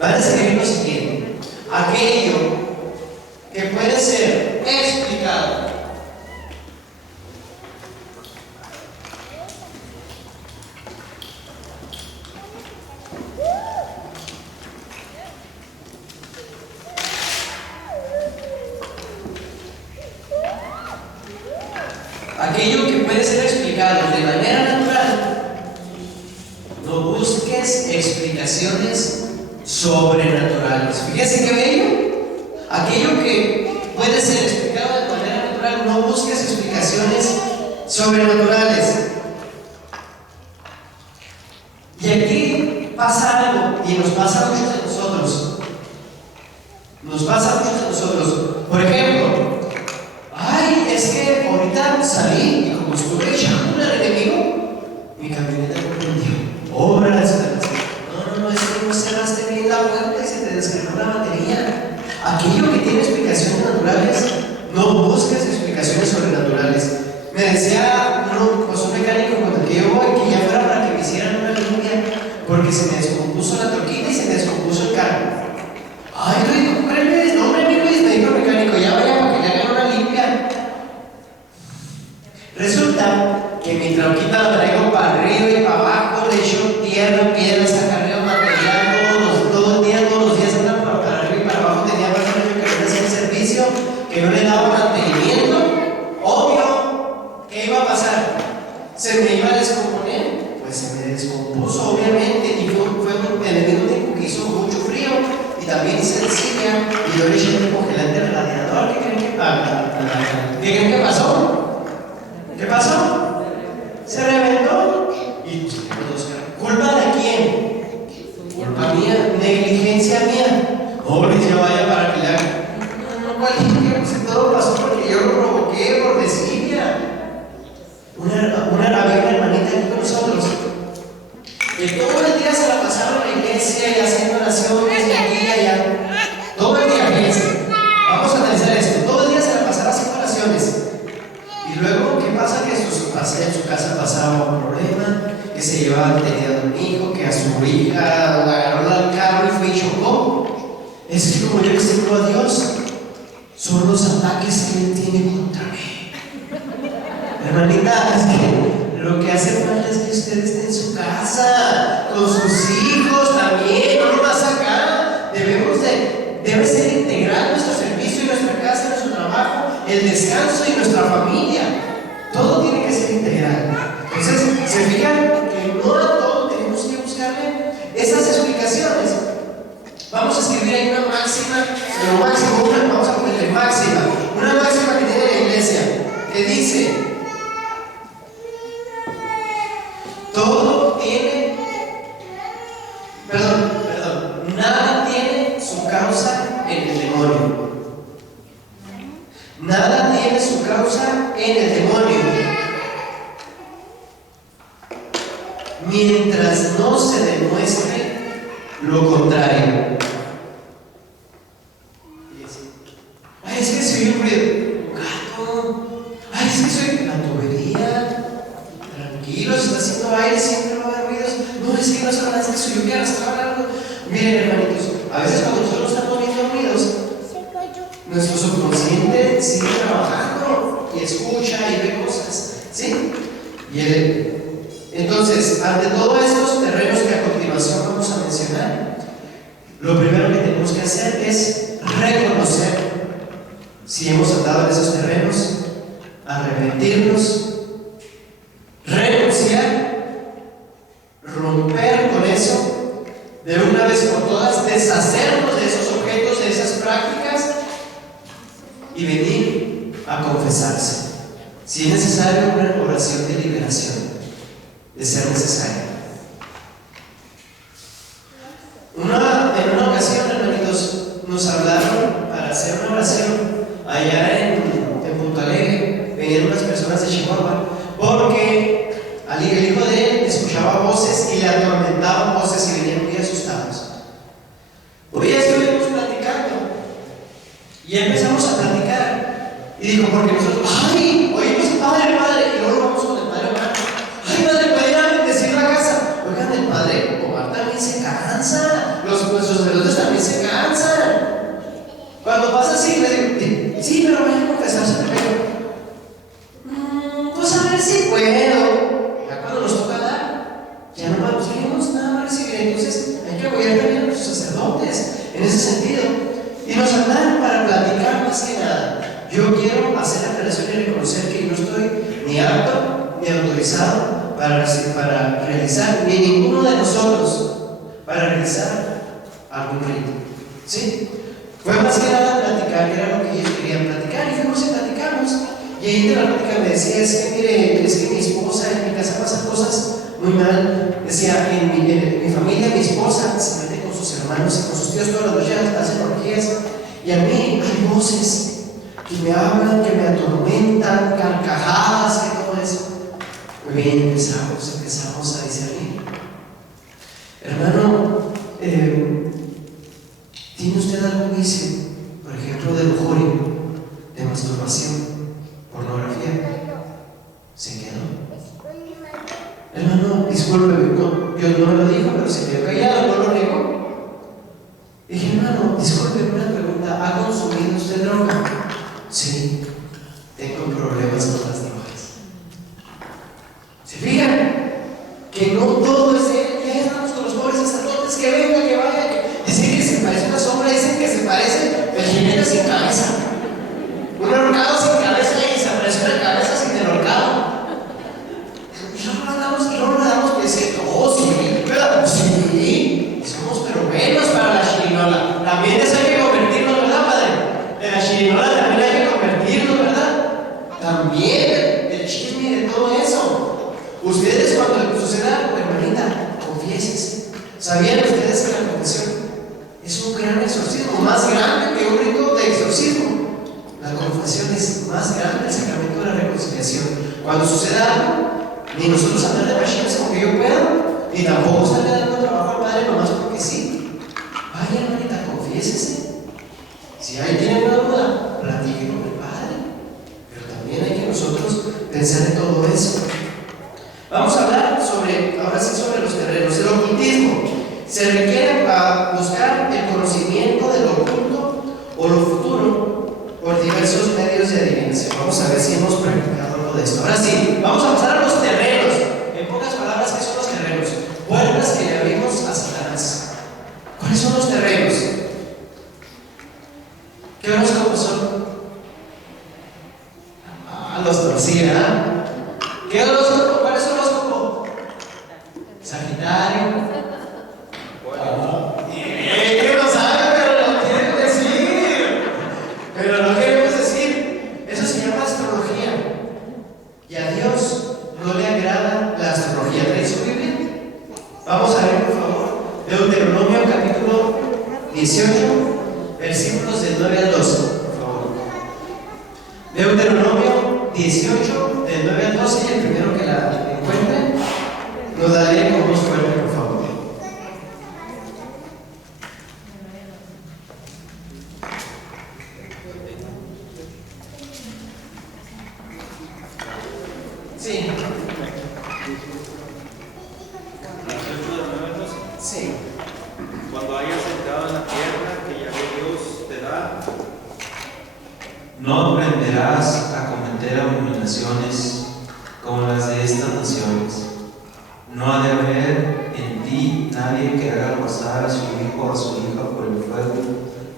Van a escribir lo siguiente: aquello que puede ser explicado de manera natural, no busques explicaciones sobrenaturales. Fíjense qué bello. Aquello que puede ser explicado de manera natural, no busques explicaciones sobrenaturales. Y aquí pasa algo, y nos pasa a muchos de nosotros. Nos pasa a muchos de nosotros. Por ejemplo, ay, es que ahorita salí y como estuve echando al enemigo, mi camioneta no prendió. Obra de salvación. No, es que no cerraste bien la puerta y se te descargó la batería. Aquello que tiene explicaciones naturales, no busques explicaciones sobrenaturales. Me decía un mecánico cuando que yo voy que ya fuera para que me hicieran una limpia, porque se me descompuso la troquita y se me descompuso el carro. Ay, Luis, ¿cómo crees? No, hombre, mi Luis, me dijo el mecánico, ya vaya para que le hagan una limpia. Resulta que mi troquita la traigo para arriba y para abajo, le echo tierra, piedras, acarreo material, todos los días andan para arriba y para abajo. Tenía más años que no hacía el servicio, que no le daba mantenimiento. Obvio, ¿qué iba a pasar? ¿Se me iba a descomponer? Pues se me descompuso, obviamente, y fue en el mismo tiempo que hizo mucho frío y también sencilla, y yo le eché un congelante al radiador. ¿Qué creen que pasó? ¿Qué pasó? Se reventó. ¿Y culpa de quién? Culpa mía, negligencia mía. Pobre, ya vaya para que le haga. No, cualquier, pues todo pasó porque yo lo provoqué por desidia. Había una hermanita aquí con nosotros que todo el día se la pasaba en la iglesia y haciendo oraciones y aquí y allá. Todo el día, fíjense. Vamos a analizar esto. Todo el día se la pasaba haciendo oraciones. Y luego, ¿qué pasa? Que en su casa pasaba un problema, que se llevaba tenía un hijo, que a su hija la agarró al carro y fue y chocó. Es que como yo le sirvo a Dios, son los ataques que Él tiene contra mí. Hermanita, es que lo que hace falta es que usted esté en su casa, con sus hijos también, no más acá. Debe ser integral nuestro servicio y nuestra casa, nuestro trabajo, el descanso y nuestra familia. Todo tiene que ser integral. Entonces, ¿se fijan que no a todo tenemos que buscarle esas explicaciones? Vamos a escribir ahí una máxima, vamos a ponerle máxima, una máxima que tiene la iglesia, que dice: nada tiene su causa en el demonio. Nada tiene su causa en el demonio. Mientras no se demuestre lo contrario. Ay, es que soy un gato. Ay, es que soy la tubería. Tranquilo, se está haciendo aire, siempre va a haber ruidos. No, es que no se van a hacer su lluvia, está hablando. Miren, hermanitos, a veces cuando nosotros estamos bien dormidos, nuestro subconsciente sigue trabajando y escucha y ve cosas, ¿sí? Entonces, ante todos estos terrenos que a continuación vamos a mencionar, lo primero que tenemos que hacer es reconocer si hemos andado en esos terrenos, arrepentirnos, renunciar, romper con eso, de una vez por todas, deshacernos de esos objetos, de esas prácticas y venir a confesarse. Si es necesario, una oración de liberación, de ser necesaria. En una ocasión, hermanitos, nos hablaron para hacer una oración allá en Punto Alegre. Venían unas personas de Chihuahua porque el hijo de él escuchaba voces y le atormentaban voces y venían muy asustados. Hoy ya estuvimos platicando y empezamos a platicar y dijo, porque nosotros, ay, oímos padre, y luego vamos con el padre Omar. Ay, padre, ¿pueden ir a bendecir la casa? Oigan, el padre Omar también se cansa, nuestros sacerdotes también se cansan. Cuando pasa así, le digo, sí, pero vayan a confesarse primero. Pues a ver si puedo. Ya cuando nos toca dar, ya no tenemos nada más recibir. Entonces hay que apoyar también a nuestros sacerdotes en ese sentido. Y nos hablaron para platicar más que nada. Yo quiero hacer la aclaración y reconocer que no estoy ni apto ni autorizado para realizar, ni ninguno de nosotros para realizar algún rito. ¿Sí? Fue más que nada platicar, que era lo que ellos querían platicar, y fuimos y platicamos. Y ahí de la plática me decía, es que mire, es que mi esposa en mi casa pasan cosas muy mal. Decía, en mi familia, mi esposa se mete con sus hermanos y con sus tíos todas las noches, hacen orgías. Y a mí hay voces que me hablan, que me atormentan, carcajadas, que todo eso. Muy bien, empezamos a discernir. Hermano, ¿tiene usted algún vicio? Por ejemplo, de lujuria, de masturbación, pornografía. Se quedó. Hermano, discúlpeme, Dios no me lo dijo, pero se quedó callado, no lo negó. Dije, hermano, discúlpeme, una pregunta, ¿ha consumido usted droga? Sí, tengo problemas con las drogas. ¿Se fijan? Que no todo es él. Ya estamos con los pobres sacerdotes, que venga, que vaya. Dicen que se parece una sombra, dicen que se parece el jinete sin cabeza. Un ahorcado sin cabeza y se aparece una cabeza sin el ahorcado. Y no le damos que decir, oh, sí, ¿verdad? Sí, somos pero buenos para la chirinola. También eso hay que convertirnos, ¿verdad, padre? De la chirinola también hay que convertirnos, ¿verdad? También el chisme y de todo eso. Ustedes, cuando suceda algo, hermanita, confiésense. ¿Sabían ustedes que la confesión es un gran exorcismo, más grande que un rito de exorcismo? La confesión es más grande, el sacramento de la reconciliación. Cuando suceda algo, ni nosotros andar de machines como que yo puedo, ni tampoco estarle dando trabajo al Padre nomás porque sí. Vaya, hermanita, confiésese. Si ahí tienen una duda, platiquen con el Padre. Pero también hay que nosotros pensar en todo eso. Vamos a hablar ahora sí sobre los terrenos. El ocultismo se requiere para buscar el conocimiento de lo oculto o lo futuro por diversos medios de adivinación. Vamos a ver si hemos practicado algo de esto. Ahora sí, vamos a pasar a los terrenos. En pocas palabras, ¿qué son los terrenos? Puertas que le abrimos a Satanás. ¿Cuáles son los terrenos? ¿Qué horóscopos son? Los torcía. ¿Qué horóscopo? ¿Cuál es el horóscopo? Sagitario. ¿Qué no saben? Pero lo quieren decir. Pero no queremos decir. Eso se llama astrología. Y a Dios no le agrada la astrología. ¿Trae su Biblia? Vamos a ver, por favor. Deuteronomio capítulo 18, versículos del 9 al 12. Por favor. Deuteronomio 18, del 9 al 12, y el primero que la encuentre, nos daré con voz fuerte, por favor. Sí. Sí. Cuando hayas entrado en la tierra que Yahvé Dios te da, no aprenderás a cometer abominaciones como las de estas naciones. No ha de haber en ti nadie que haga pasar a su hijo o a su hija por el fuego,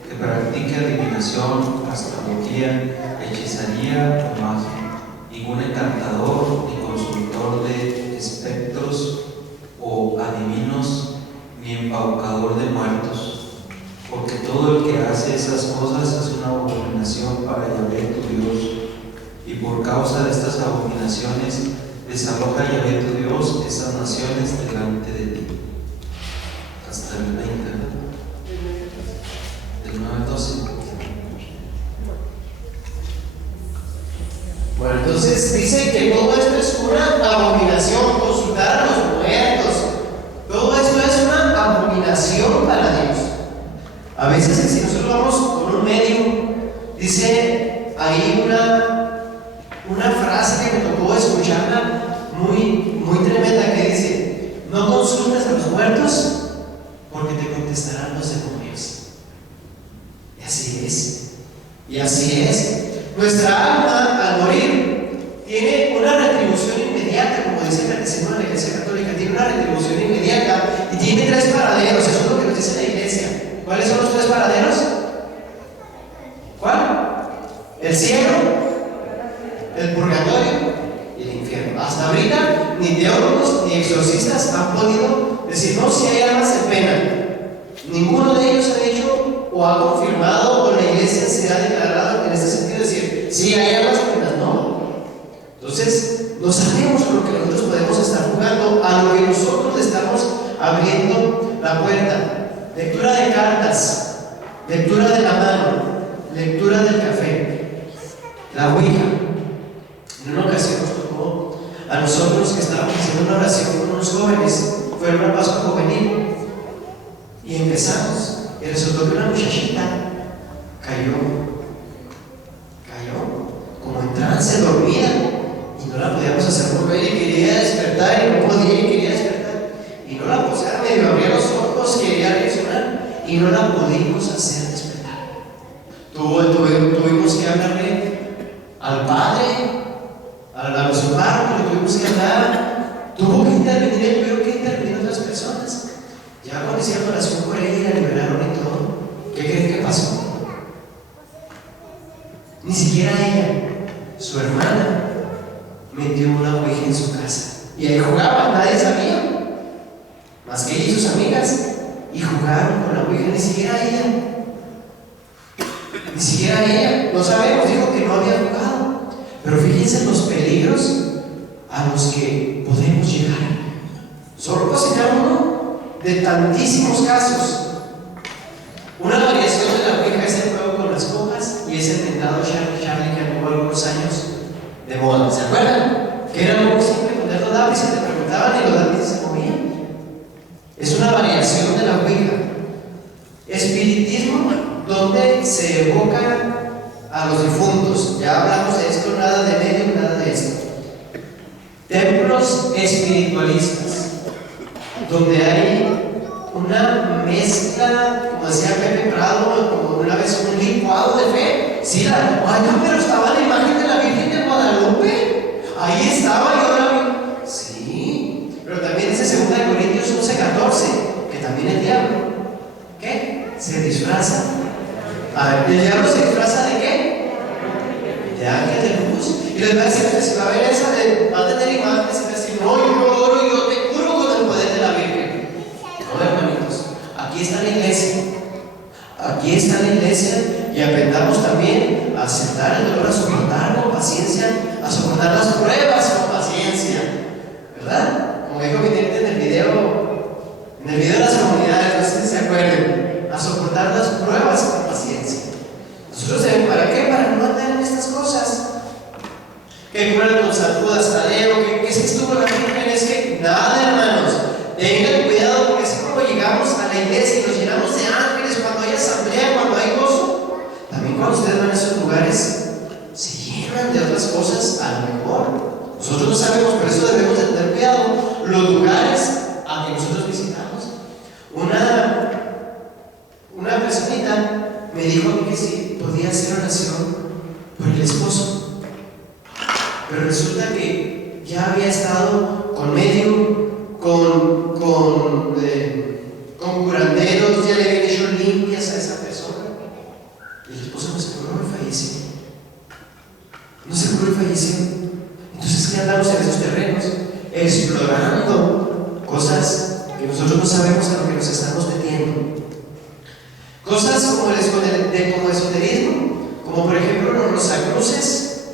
que practique adivinación, astrología, hechicería o magia, ningún encantador ni consultor de espectros o adivinos, ni embaucador de muertos, porque todo el que hace esas cosas es una abominación para Yahvé tu Dios, y por causa de estas abominaciones desaloja Yahvé tu Dios esas naciones delante de ti. Hasta el 20, del 9 al 12. Bueno, entonces dice que todo esto es una abominación, consultar a los muertos. Todo esto es una abominación para Dios. A veces, si nosotros vamos con un médium, dice ahí una frase que me tocó escucharla muy tremenda, que dice: no consultes a los muertos porque te contestarán los demonios. Y así es. Y así es. Nuestra alma, al morir, tiene una retribución inmediata, como dice el Catecismo de la Iglesia Católica, tiene una retribución inmediata y tiene 3 paraderos. Eso es lo que nos dice la Iglesia. ¿Cuáles son los 3 paraderos? ¿Cuál? El cielo, el purgatorio y el infierno. Hasta ahorita ni teólogos ni exorcistas han podido decir no si hay almas en pena. Ninguno de ellos ha dicho o ha confirmado, o la Iglesia se ha declarado en este sentido, decir sí hay almas en pena. No. Entonces no sabemos con lo que nosotros podemos estar jugando, a lo que nosotros le estamos abriendo la puerta. Lectura de cartas, lectura de la mano, lectura del café, la Ouija. En una ocasión nos tocó a nosotros que estábamos haciendo una oración con unos jóvenes, fue una Pascua juvenil, y empezamos, y resultó que una muchachita cayó como en trance, dormida, y no la podíamos hacer volver, y quería despertar, y no podía, y quería despertar, y no la podía, medio abría los ojos, quería reaccionar, y no la pudimos hacer despertar. Tuvimos que hablarle al Padre, a los párrocos, le tuvimos que hablar, tuvieron que intervenir otras personas. Ya cuando hicieron oración por ella y la liberaron y todo, ¿qué creen que pasó? Ni siquiera ella, su hermana, metió una ouija en su casa. Y ahí jugaban, nadie sabía, más que ella y sus amigas, y jugaron con la ouija, ni siquiera ella, no sabemos, dijo que no había jugado. Pero fíjense los peligros a los que podemos Solo puedo citar uno de tantísimos casos. Una variación de la Ouija es el juego con las copas y es el tentado Charlie que anduvo algunos años de moda. ¿Se acuerdan? Que era muy simple poner los lápices, te preguntaban y los lápices se movían. Es una variación de la Ouija. Espiritismo, donde se evoca a los difuntos. Ya hablamos de esto, nada de medio, nada de esto. Templos espiritualistas, donde hay una mezcla, como decía Pepe Prado, como una vez un licuado de fe. Sí, pero estaba la imagen de la Virgen de Guadalupe. Ahí estaba, y ahora vi. Sí, pero también dice 2 Corintios 11:14, que también el diablo, ¿qué? Se disfraza. A ver, ¿el diablo se disfraza de qué? De ángel de luz. Y les va a decir que si va a ver esa, va a tener imágenes y va a decir, no, yo oro y yo te curo con el poder de la Virgen. No, hermanitos, aquí está la iglesia. Aquí está la iglesia, y aprendamos también a aceptar el dolor, a soportar con paciencia, a soportar las pruebas con paciencia, ¿verdad? Como dijo mi teniente en el video de las comunidades, no sé si se acuerdan, a soportar las pruebas con paciencia. Nosotros debemos, ¿para qué? Para no andar en estas cosas. Que curan con saludas, Tadeo, que se estuvo la Virgen, es que nada, hermanos. Tengan cuidado, porque así como llegamos a la iglesia y nos llenamos de ángeles cuando hay asamblea, cuando hay gozo, también cuando ustedes van a esos lugares se llenan de otras cosas a lo mejor. Nosotros no sabemos, por eso debemos de tener cuidado los lugares a que nosotros visitamos. Una personita me dijo que sí podía hacer oración por el esposo, pero resulta que ya había estado con médium, con curanderos, ya le habían hecho limpias a esa persona, y el esposo no se curó y falleció. No se curó y falleció. Entonces, ¿qué andamos en esos terrenos? Explorando cosas que nosotros no sabemos a lo que nos estamos metiendo. Cosas como como esoterismo, como por ejemplo los rosacruces,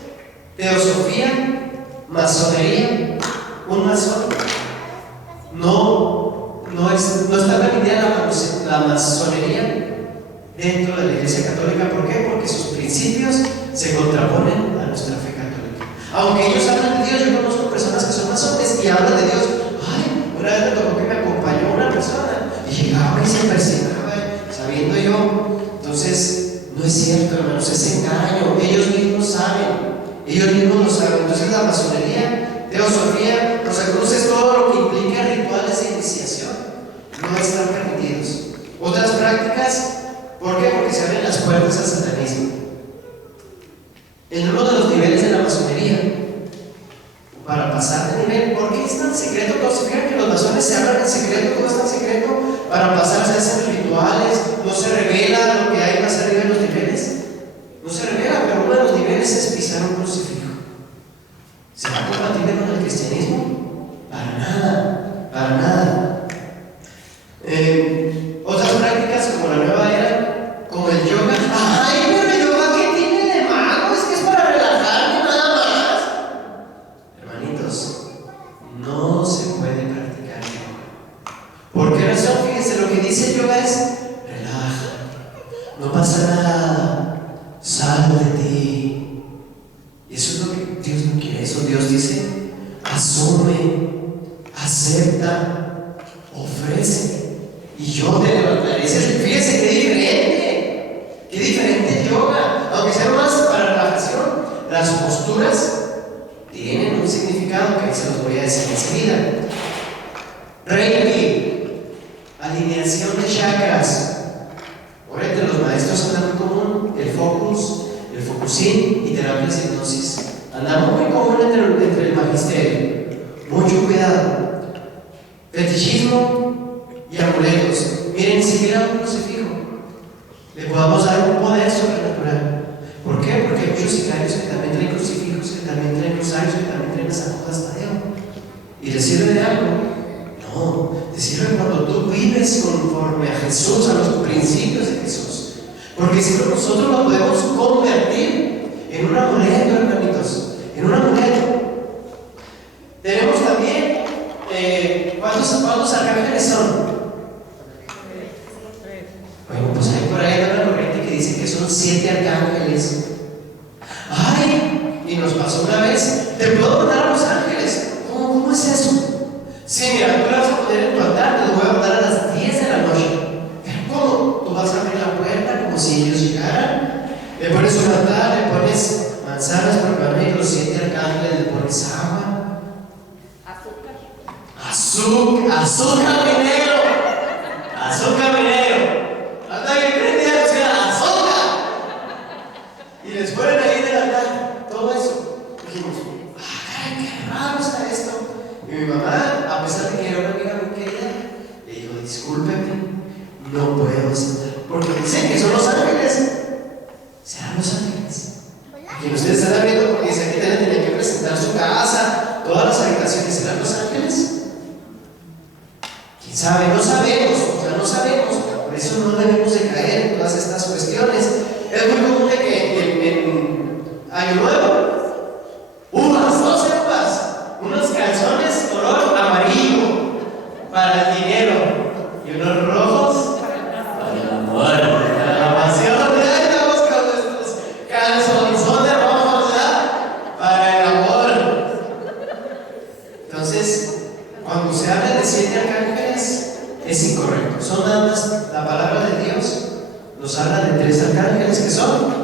teosofía, masonería. Un masón no está permitida la masonería dentro de la Iglesia Católica. ¿Por qué? Porque sus principios se contraponen a nuestra fe católica. Aunque ellos hablan de Dios, yo conozco personas que son masones y hablan de Dios. Ay, una vez me tocó que me acompañó una persona y llegaba y se persignaba, sabiendo yo. Entonces, no es cierto, hermanos, es engaño. Ellos mismos saben, ellos mismos lo saben. Entonces, la masonería, teosofía, los cruces, todo lo que implica rituales de iniciación, no están permitidos. Otras prácticas, ¿por qué? Porque se abren las puertas al satanismo. En uno de los niveles de la masonería, para pasar de nivel, ¿por qué es tan secreto? Todos se fijan que los masones se hablan en secreto, todo es tan secreto. Para pasar se hacen rituales, no se revela lo que hay más arriba en los niveles. No se revela, pero uno de los niveles es pisar un crucifijo. ¿Será compatible con el cristianismo? Para nada, para nada. Otras prácticas como la nueva era, como el yoga. ¡Ay, pero el yoga qué tiene de malo! Es que es para relajarme nada más. Hermanitos, no se puede practicar yoga. ¿Por qué razón? Fíjense, lo que dice el yoga es: relaja, no pasa nada, sal de ti. Y eso es lo que Dios no quiere. Eso Dios dice: asume, acepta, ofrece, y yo te levantaré. Fíjense qué diferente el yoga. Aunque sea más para relajación, las posturas tienen un significado que se los voy a decir enseguida. Reiki, alineación de chakras. Ahora entre los maestros anda muy común el focus, el focusing y terapias de hipnosis. Anda muy común entre el magisterio. Mucho cuidado. Fetichismo y amuletos. Miren, si siquiera un crucifijo le podamos dar un poder sobrenatural. ¿Por qué? Porque hay muchos sicarios que también traen crucifijos, que también traen rosarios, que también traen las agujas Tadeo. ¿Y les sirve de algo? No, te sirve cuando tú vives conforme a Jesús, a los principios de Jesús. Porque si no, nosotros lo podemos convertir en un amuleto, hermanitos, en un amuleto. Tenemos también, ¿Cuántos arcángeles son? Bueno, pues hay por ahí una corriente que dice que son 7 arcángeles. ¡Ay! Y nos pasó una vez. ¿Te puedo mandar a los ángeles? ¿Cómo es eso? Sí, mira, tú la vas a poner en tu altar, te lo voy a mandar a las 10 de la noche. ¿Pero cómo? Tú vas a abrir la puerta como si ellos llegaran. Le pones un altar, le pones manzanas, porque van a venir los 7 arcángeles, le pones agua. Azúcar minero. Azúcar minero. Anda que prende o sea, azúcar. Y les ponen ahí en el altar todo eso. Dijimos, ay, qué raro está esto. Y mi mamá, a pesar de que era una amiga muy querida, le dijo, discúlpeme, no puedo aceptar. Porque dicen que son los ángeles. ¿Serán los ángeles? Que ustedes están viendo porque dice que tienen que presentar su casa, todas las habitaciones. ¿Serán los ángeles? ¿Quién sabe? No sabemos, o sea, no sabemos. Por eso no debemos de caer en todas estas cuestiones. Es muy común de que en Año Nuevo, uvas, 12 uvas, unos calzones color amarillo para el dinero y unos rojos para el amor, para la pasión. Ya estamos con nuestros calzonzones rojos, ¿verdad? Para el amor. Entonces, cuando se habla de 7 arcángeles, es incorrecto. Son nada más la palabra de Dios. Nos habla de 3 arcángeles que son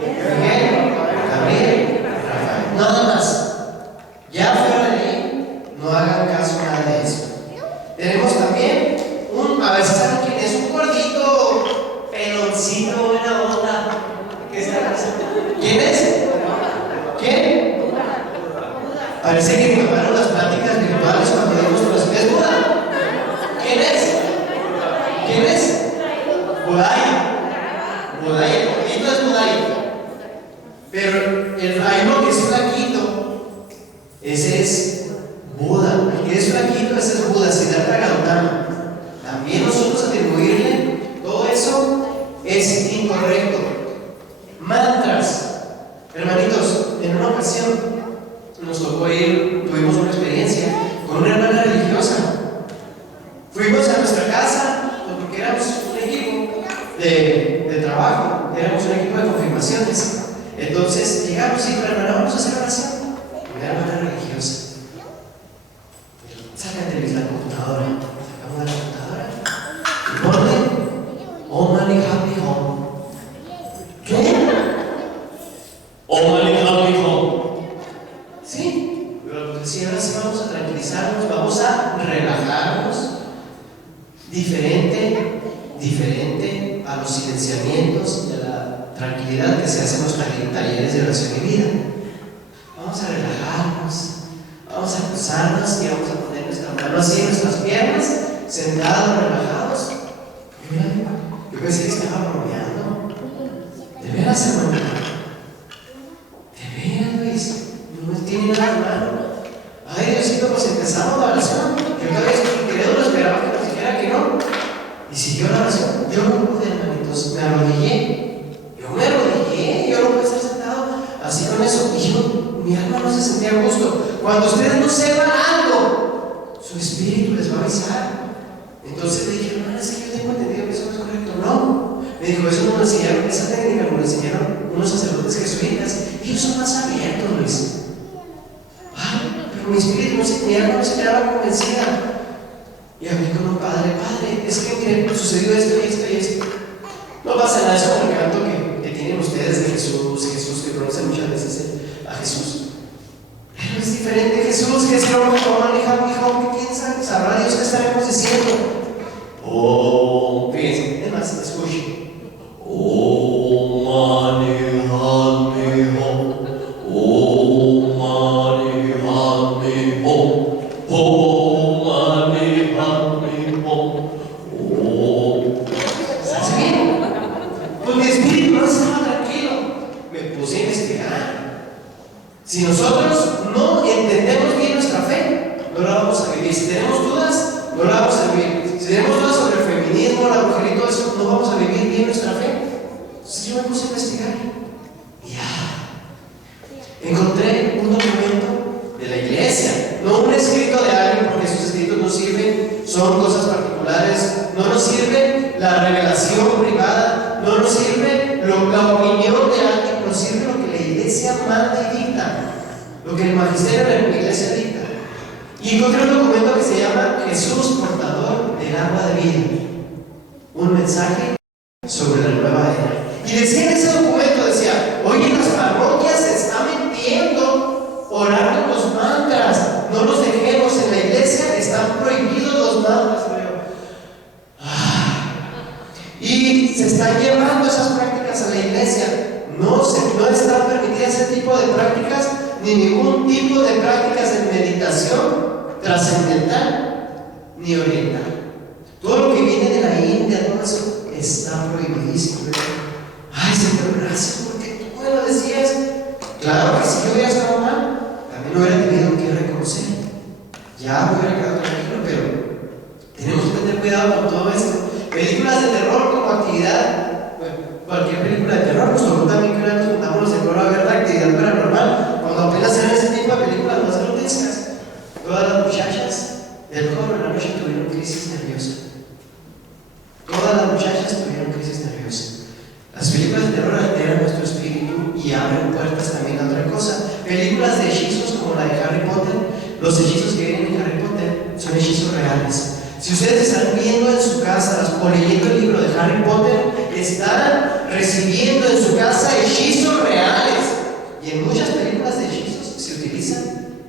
Miguel, Gabriel, Rafael. Nada más. Ya fuera de ahí, no hagan caso a nada de eso. Tenemos también a ver si saben quién es, un gordito, peloncito, buena onda. ¿Qué está pasando? ¿Quién es? ¿Quién? Parece que me prepararon las pláticas virtuales cuando dimos los pies. ¿Buda? ¿Quién es? ¿Quién es? Budai. Budai, el poquito es Budai. Pero hay uno que es flaquito. Ese es Buda. El que es flaquito, ese es Buda, Siddhartha Gautama. También nosotros atribuirle todo eso es incorrecto. Mantras. Hermanitos, en una ocasión nos tocó ir, tuvimos una experiencia con una hermana religiosa. Fuimos a nuestra casa, porque éramos un equipo de trabajo, éramos un equipo de confirmaciones. Entonces llegamos y dijimos, hermana, vamos a hacer oración. Una hermana religiosa. Sácate la computadora. Sacamos la computadora y ponle Om Mani Padme Hum. ¿Qué? Om Mani Padme Hum. Sí, pero si ahora sí vamos a tranquilizarnos, vamos a relajarnos. Diferente a los silenciamientos y a la tranquilidad que se hacen los talleres de oración y vida. Vamos a relajarnos, vamos a cruzarnos y vamos a poner nuestra mano así en nuestras piernas, sentados, relajados. Y mira, yo pensé que estaba bromeando. De veras, hermano. De veras, Luis. No tiene nada de malo. Ay, Diosito, pues empezamos la oración. Yo cada vez que incrédulo esperaba que nos dijera que no. Y siguió la oración. Yo no pude, hermanitos, me arrodillé. Yo no pude estar sentado así con eso. Y mi alma no se sentía a gusto. Cuando ustedes no sepan algo, su espíritu les va a avisar. Entonces le dije, hermana, es que yo tengo entendido que eso no es correcto. No. Me dijo, eso no lo enseñaron, esa técnica me lo enseñaron unos sacerdotes jesuitas. Ellos son más abiertos, Luis. Ay, pero mi espíritu mi alma no se quedaba convencida. Y hablé con un padre, es que mire, sucedió esto y esto y esto. No pasa nada, eso con el canto que tienen ustedes de Jesús, que pronuncian muchas veces a Jesús. Pero es diferente Jesús, que es el hombre como hijo, ¿quién sabe? Sabrá Dios qué estaremos diciendo. Oh, fíjense, es más, escuchen. Oh, Mani Padme Hum. Oh, Mani Padme Hum. Oh, Mani Padme Hum. Oh. ¿Sabes bien? Pues mi espíritu no estaba tranquilo. Me puse a investigar. Si nosotros no entendemos bien nuestra fe, no la vamos a vivir. Si tenemos dudas, no la vamos a vivir. Si tenemos dudas sobre el feminismo, la mujer y todo eso, no vamos a vivir bien nuestra fe. Entonces yo me puse a investigar. Y ya. Encontré un documento de la iglesia, no un escrito de alguien, porque esos escritos no sirven son cosas particulares. No nos sirve la revelación privada, no nos sirve la opinión de alguien, nos sirve lo que la iglesia manda y dicta, lo que el magisterio de la iglesia dicta. Y encontré un documento que se llama Jesús, portador del agua de vida, un mensaje sobre la nueva era. Y decía en ese documento, decía, oye, las parroquias se están metiendo orando los mantras, no los dejemos en la iglesia, están prohibidos los mantras, y se están llevando esas prácticas a la iglesia. No están permitidas ese tipo de prácticas, ni ningún tipo de prácticas de meditación trascendental ni oriental. Todo lo que viene de la India, todo eso está prohibidísimo. Ay, Señor, gracias porque tú me lo decías. Claro que si yo hubiera estado mal, también lo hubiera tenido que reconocer. Ya me hubiera quedado tranquilo, pero tenemos que tener cuidado con todo esto. Películas de terror como actividad, bueno, cualquier película de terror, nos tocó también que nos juntamos los de terror a ver la actividad paranormal. Cuando apenas eran ese tipo de películas más grotescas, todas las muchachas del coro en la noche tuvieron crisis nerviosa. Todas las muchachas tuvieron crisis nerviosa. Las películas de terror alteran nuestro espíritu y abren puertas también a otra cosa. Películas de hechizos como la de Harry Potter, los hechizos que vienen en Harry Potter son hechizos reales. Si ustedes están viendo en su casa o leyendo el libro de Harry Potter, están recibiendo en su casa hechizos reales. Y en muchas películas de hechizos se utilizan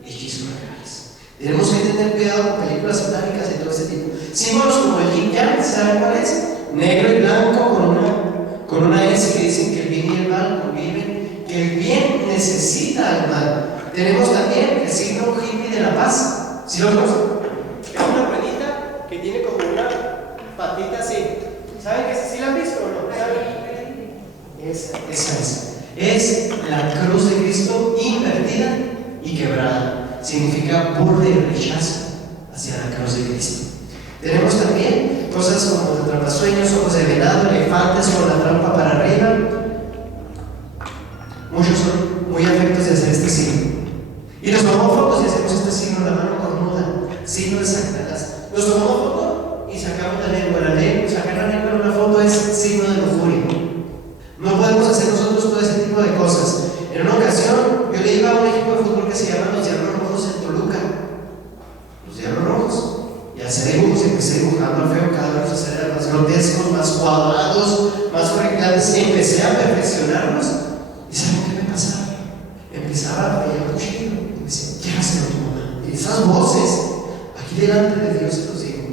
hechizos reales. Tenemos que tener cuidado con películas satánicas de todo este tipo. Símbolos como el yin yang, ¿saben cuál es? Negro y blanco con una S que dicen que el bien y el mal conviven, que el bien necesita al mal. Tenemos también el signo hippie de la paz. ¿Sí lo conocen? Es una ruedita que tiene como una patita así. ¿Saben que sí la han visto o no? Esa es. Es la cruz de Cristo invertida y quebrada. Significa burla y rechazo hacia la cruz de Cristo. Tenemos también cosas como atrapasueños, ojos de venado, elefantes con la trampa para arriba. Muchos son muy afectos de hacer este signo. Y los homófobos hacemos este signo, la mano cornuda, signo de Satanás. Nos tomamos foto y sacamos la lengua. Sacar la lengua en una foto es signo de lujuria. No podemos hacer nosotros todo ese tipo de cosas. En una ocasión, yo le iba a un equipo de fútbol que se llama los Diablos Rojos en Toluca. Los Diablos Rojos. Y hacer dibujos, empecé dibujando al feo, cada vez eran más grotescos, más cuadrados, más correctantes. Empecé a perfeccionarlos. ¿Y saben qué me pasaba? Empezaba a pedir cuchillo. Y me decía, llévaselo a tu mamá. Y esas voces, aquí delante de Dios se los digo.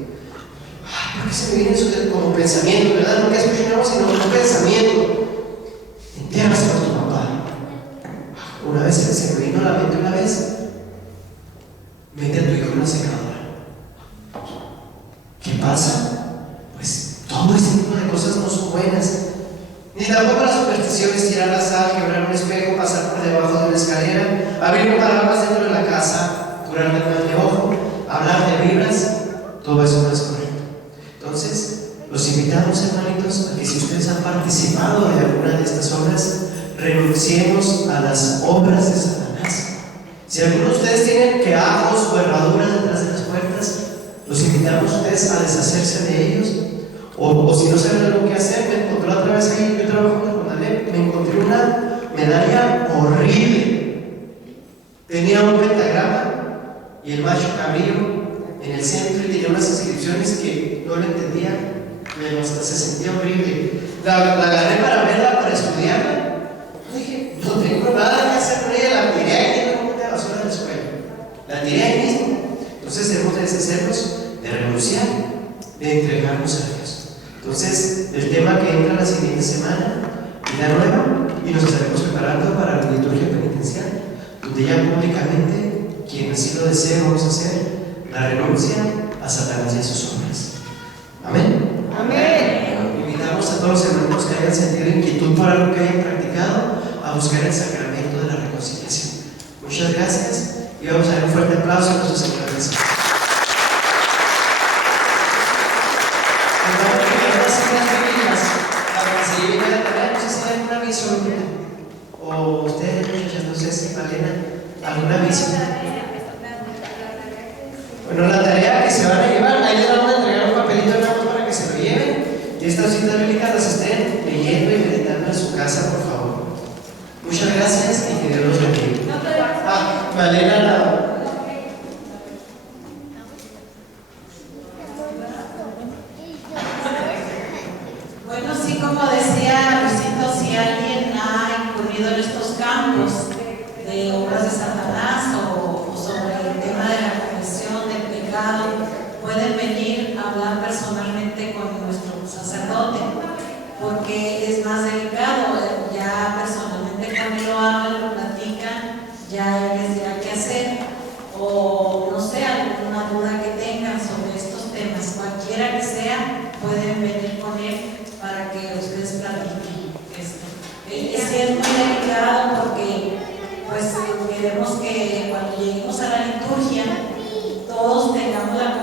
Ay, ¿por qué se me viene eso como pensamiento, verdad? No que escuchamos, sino como pensamiento. Entiérraselo a tu papá. Una vez se me vino a la mente una vez, mete a tu hijo en una secadora. ¿Qué pasa? Pues todo ese tipo de cosas no son buenas. Ni tampoco las supersticiones, tirar la sal, quebrar un espejo, pasar por debajo de una escalera, abrir un paraguas dentro de la casa, curar el mal de ojo, hablar de vibras, todo eso no es correcto. Entonces, los invitamos, hermanitos, a que si ustedes han participado de alguna de estas obras, renunciemos a las obras de Satanás. Si algunos de ustedes tienen quejos o herraduras detrás de las puertas, los invitamos a ustedes a deshacerse de ellos. O si no saben algo que hacer, me encontré otra vez ahí, yo trabajo con Ale, me encontré una medalla horrible. Tenía un pentagrama y el macho cabrío en el centro y tenía unas inscripciones que no le entendía, pero hasta se sentía horrible. La agarré para verla, para estudiarla. Dije, no tengo nada que hacer con ella, la tiré ahí en un bote de basura de la escuela. La tiré ahí mismo. Entonces debemos de deshacernos, de renunciar, de entregarnos a Dios. Entonces, el tema que entra la siguiente semana, vida nueva, y nos estaremos preparando para la liturgia penitencial, donde ya públicamente, quien así lo desee, vamos a hacer la renuncia a Satanás y a sus obras. Amén. Amén. Invitamos a todos los hermanos que hayan sentido inquietud por algo que hayan practicado a buscar el sacramento de la reconciliación. Muchas gracias y vamos a dar un fuerte aplauso a nuestros hermanos. O ustedes, muchachas, no sé si Malena, ¿alguna visión? Bueno, la tarea que se van a llevar, ahí le dan una estas citas bíblicas las estén leyendo y meditando en su casa, por favor. Muchas gracias y que Dios los bendiga. Me alegra la... Bueno, sí, como decía Luisito, si alguien ha incurrido en estos campos de obras de Satanás o sobre el tema de la confesión del pecado, pueden venir a hablar personalmente con nuestro sacerdote, porque es más delicado. Ya personalmente cuando lo hablan, lo platican, ya él les dirá qué hacer, o no sé, alguna duda que tengan sobre estos temas, cualquiera que sea, pueden venir con él para que ustedes platiquen esto. Y es muy delicado porque pues queremos que cuando lleguemos a la liturgia todos tengamos la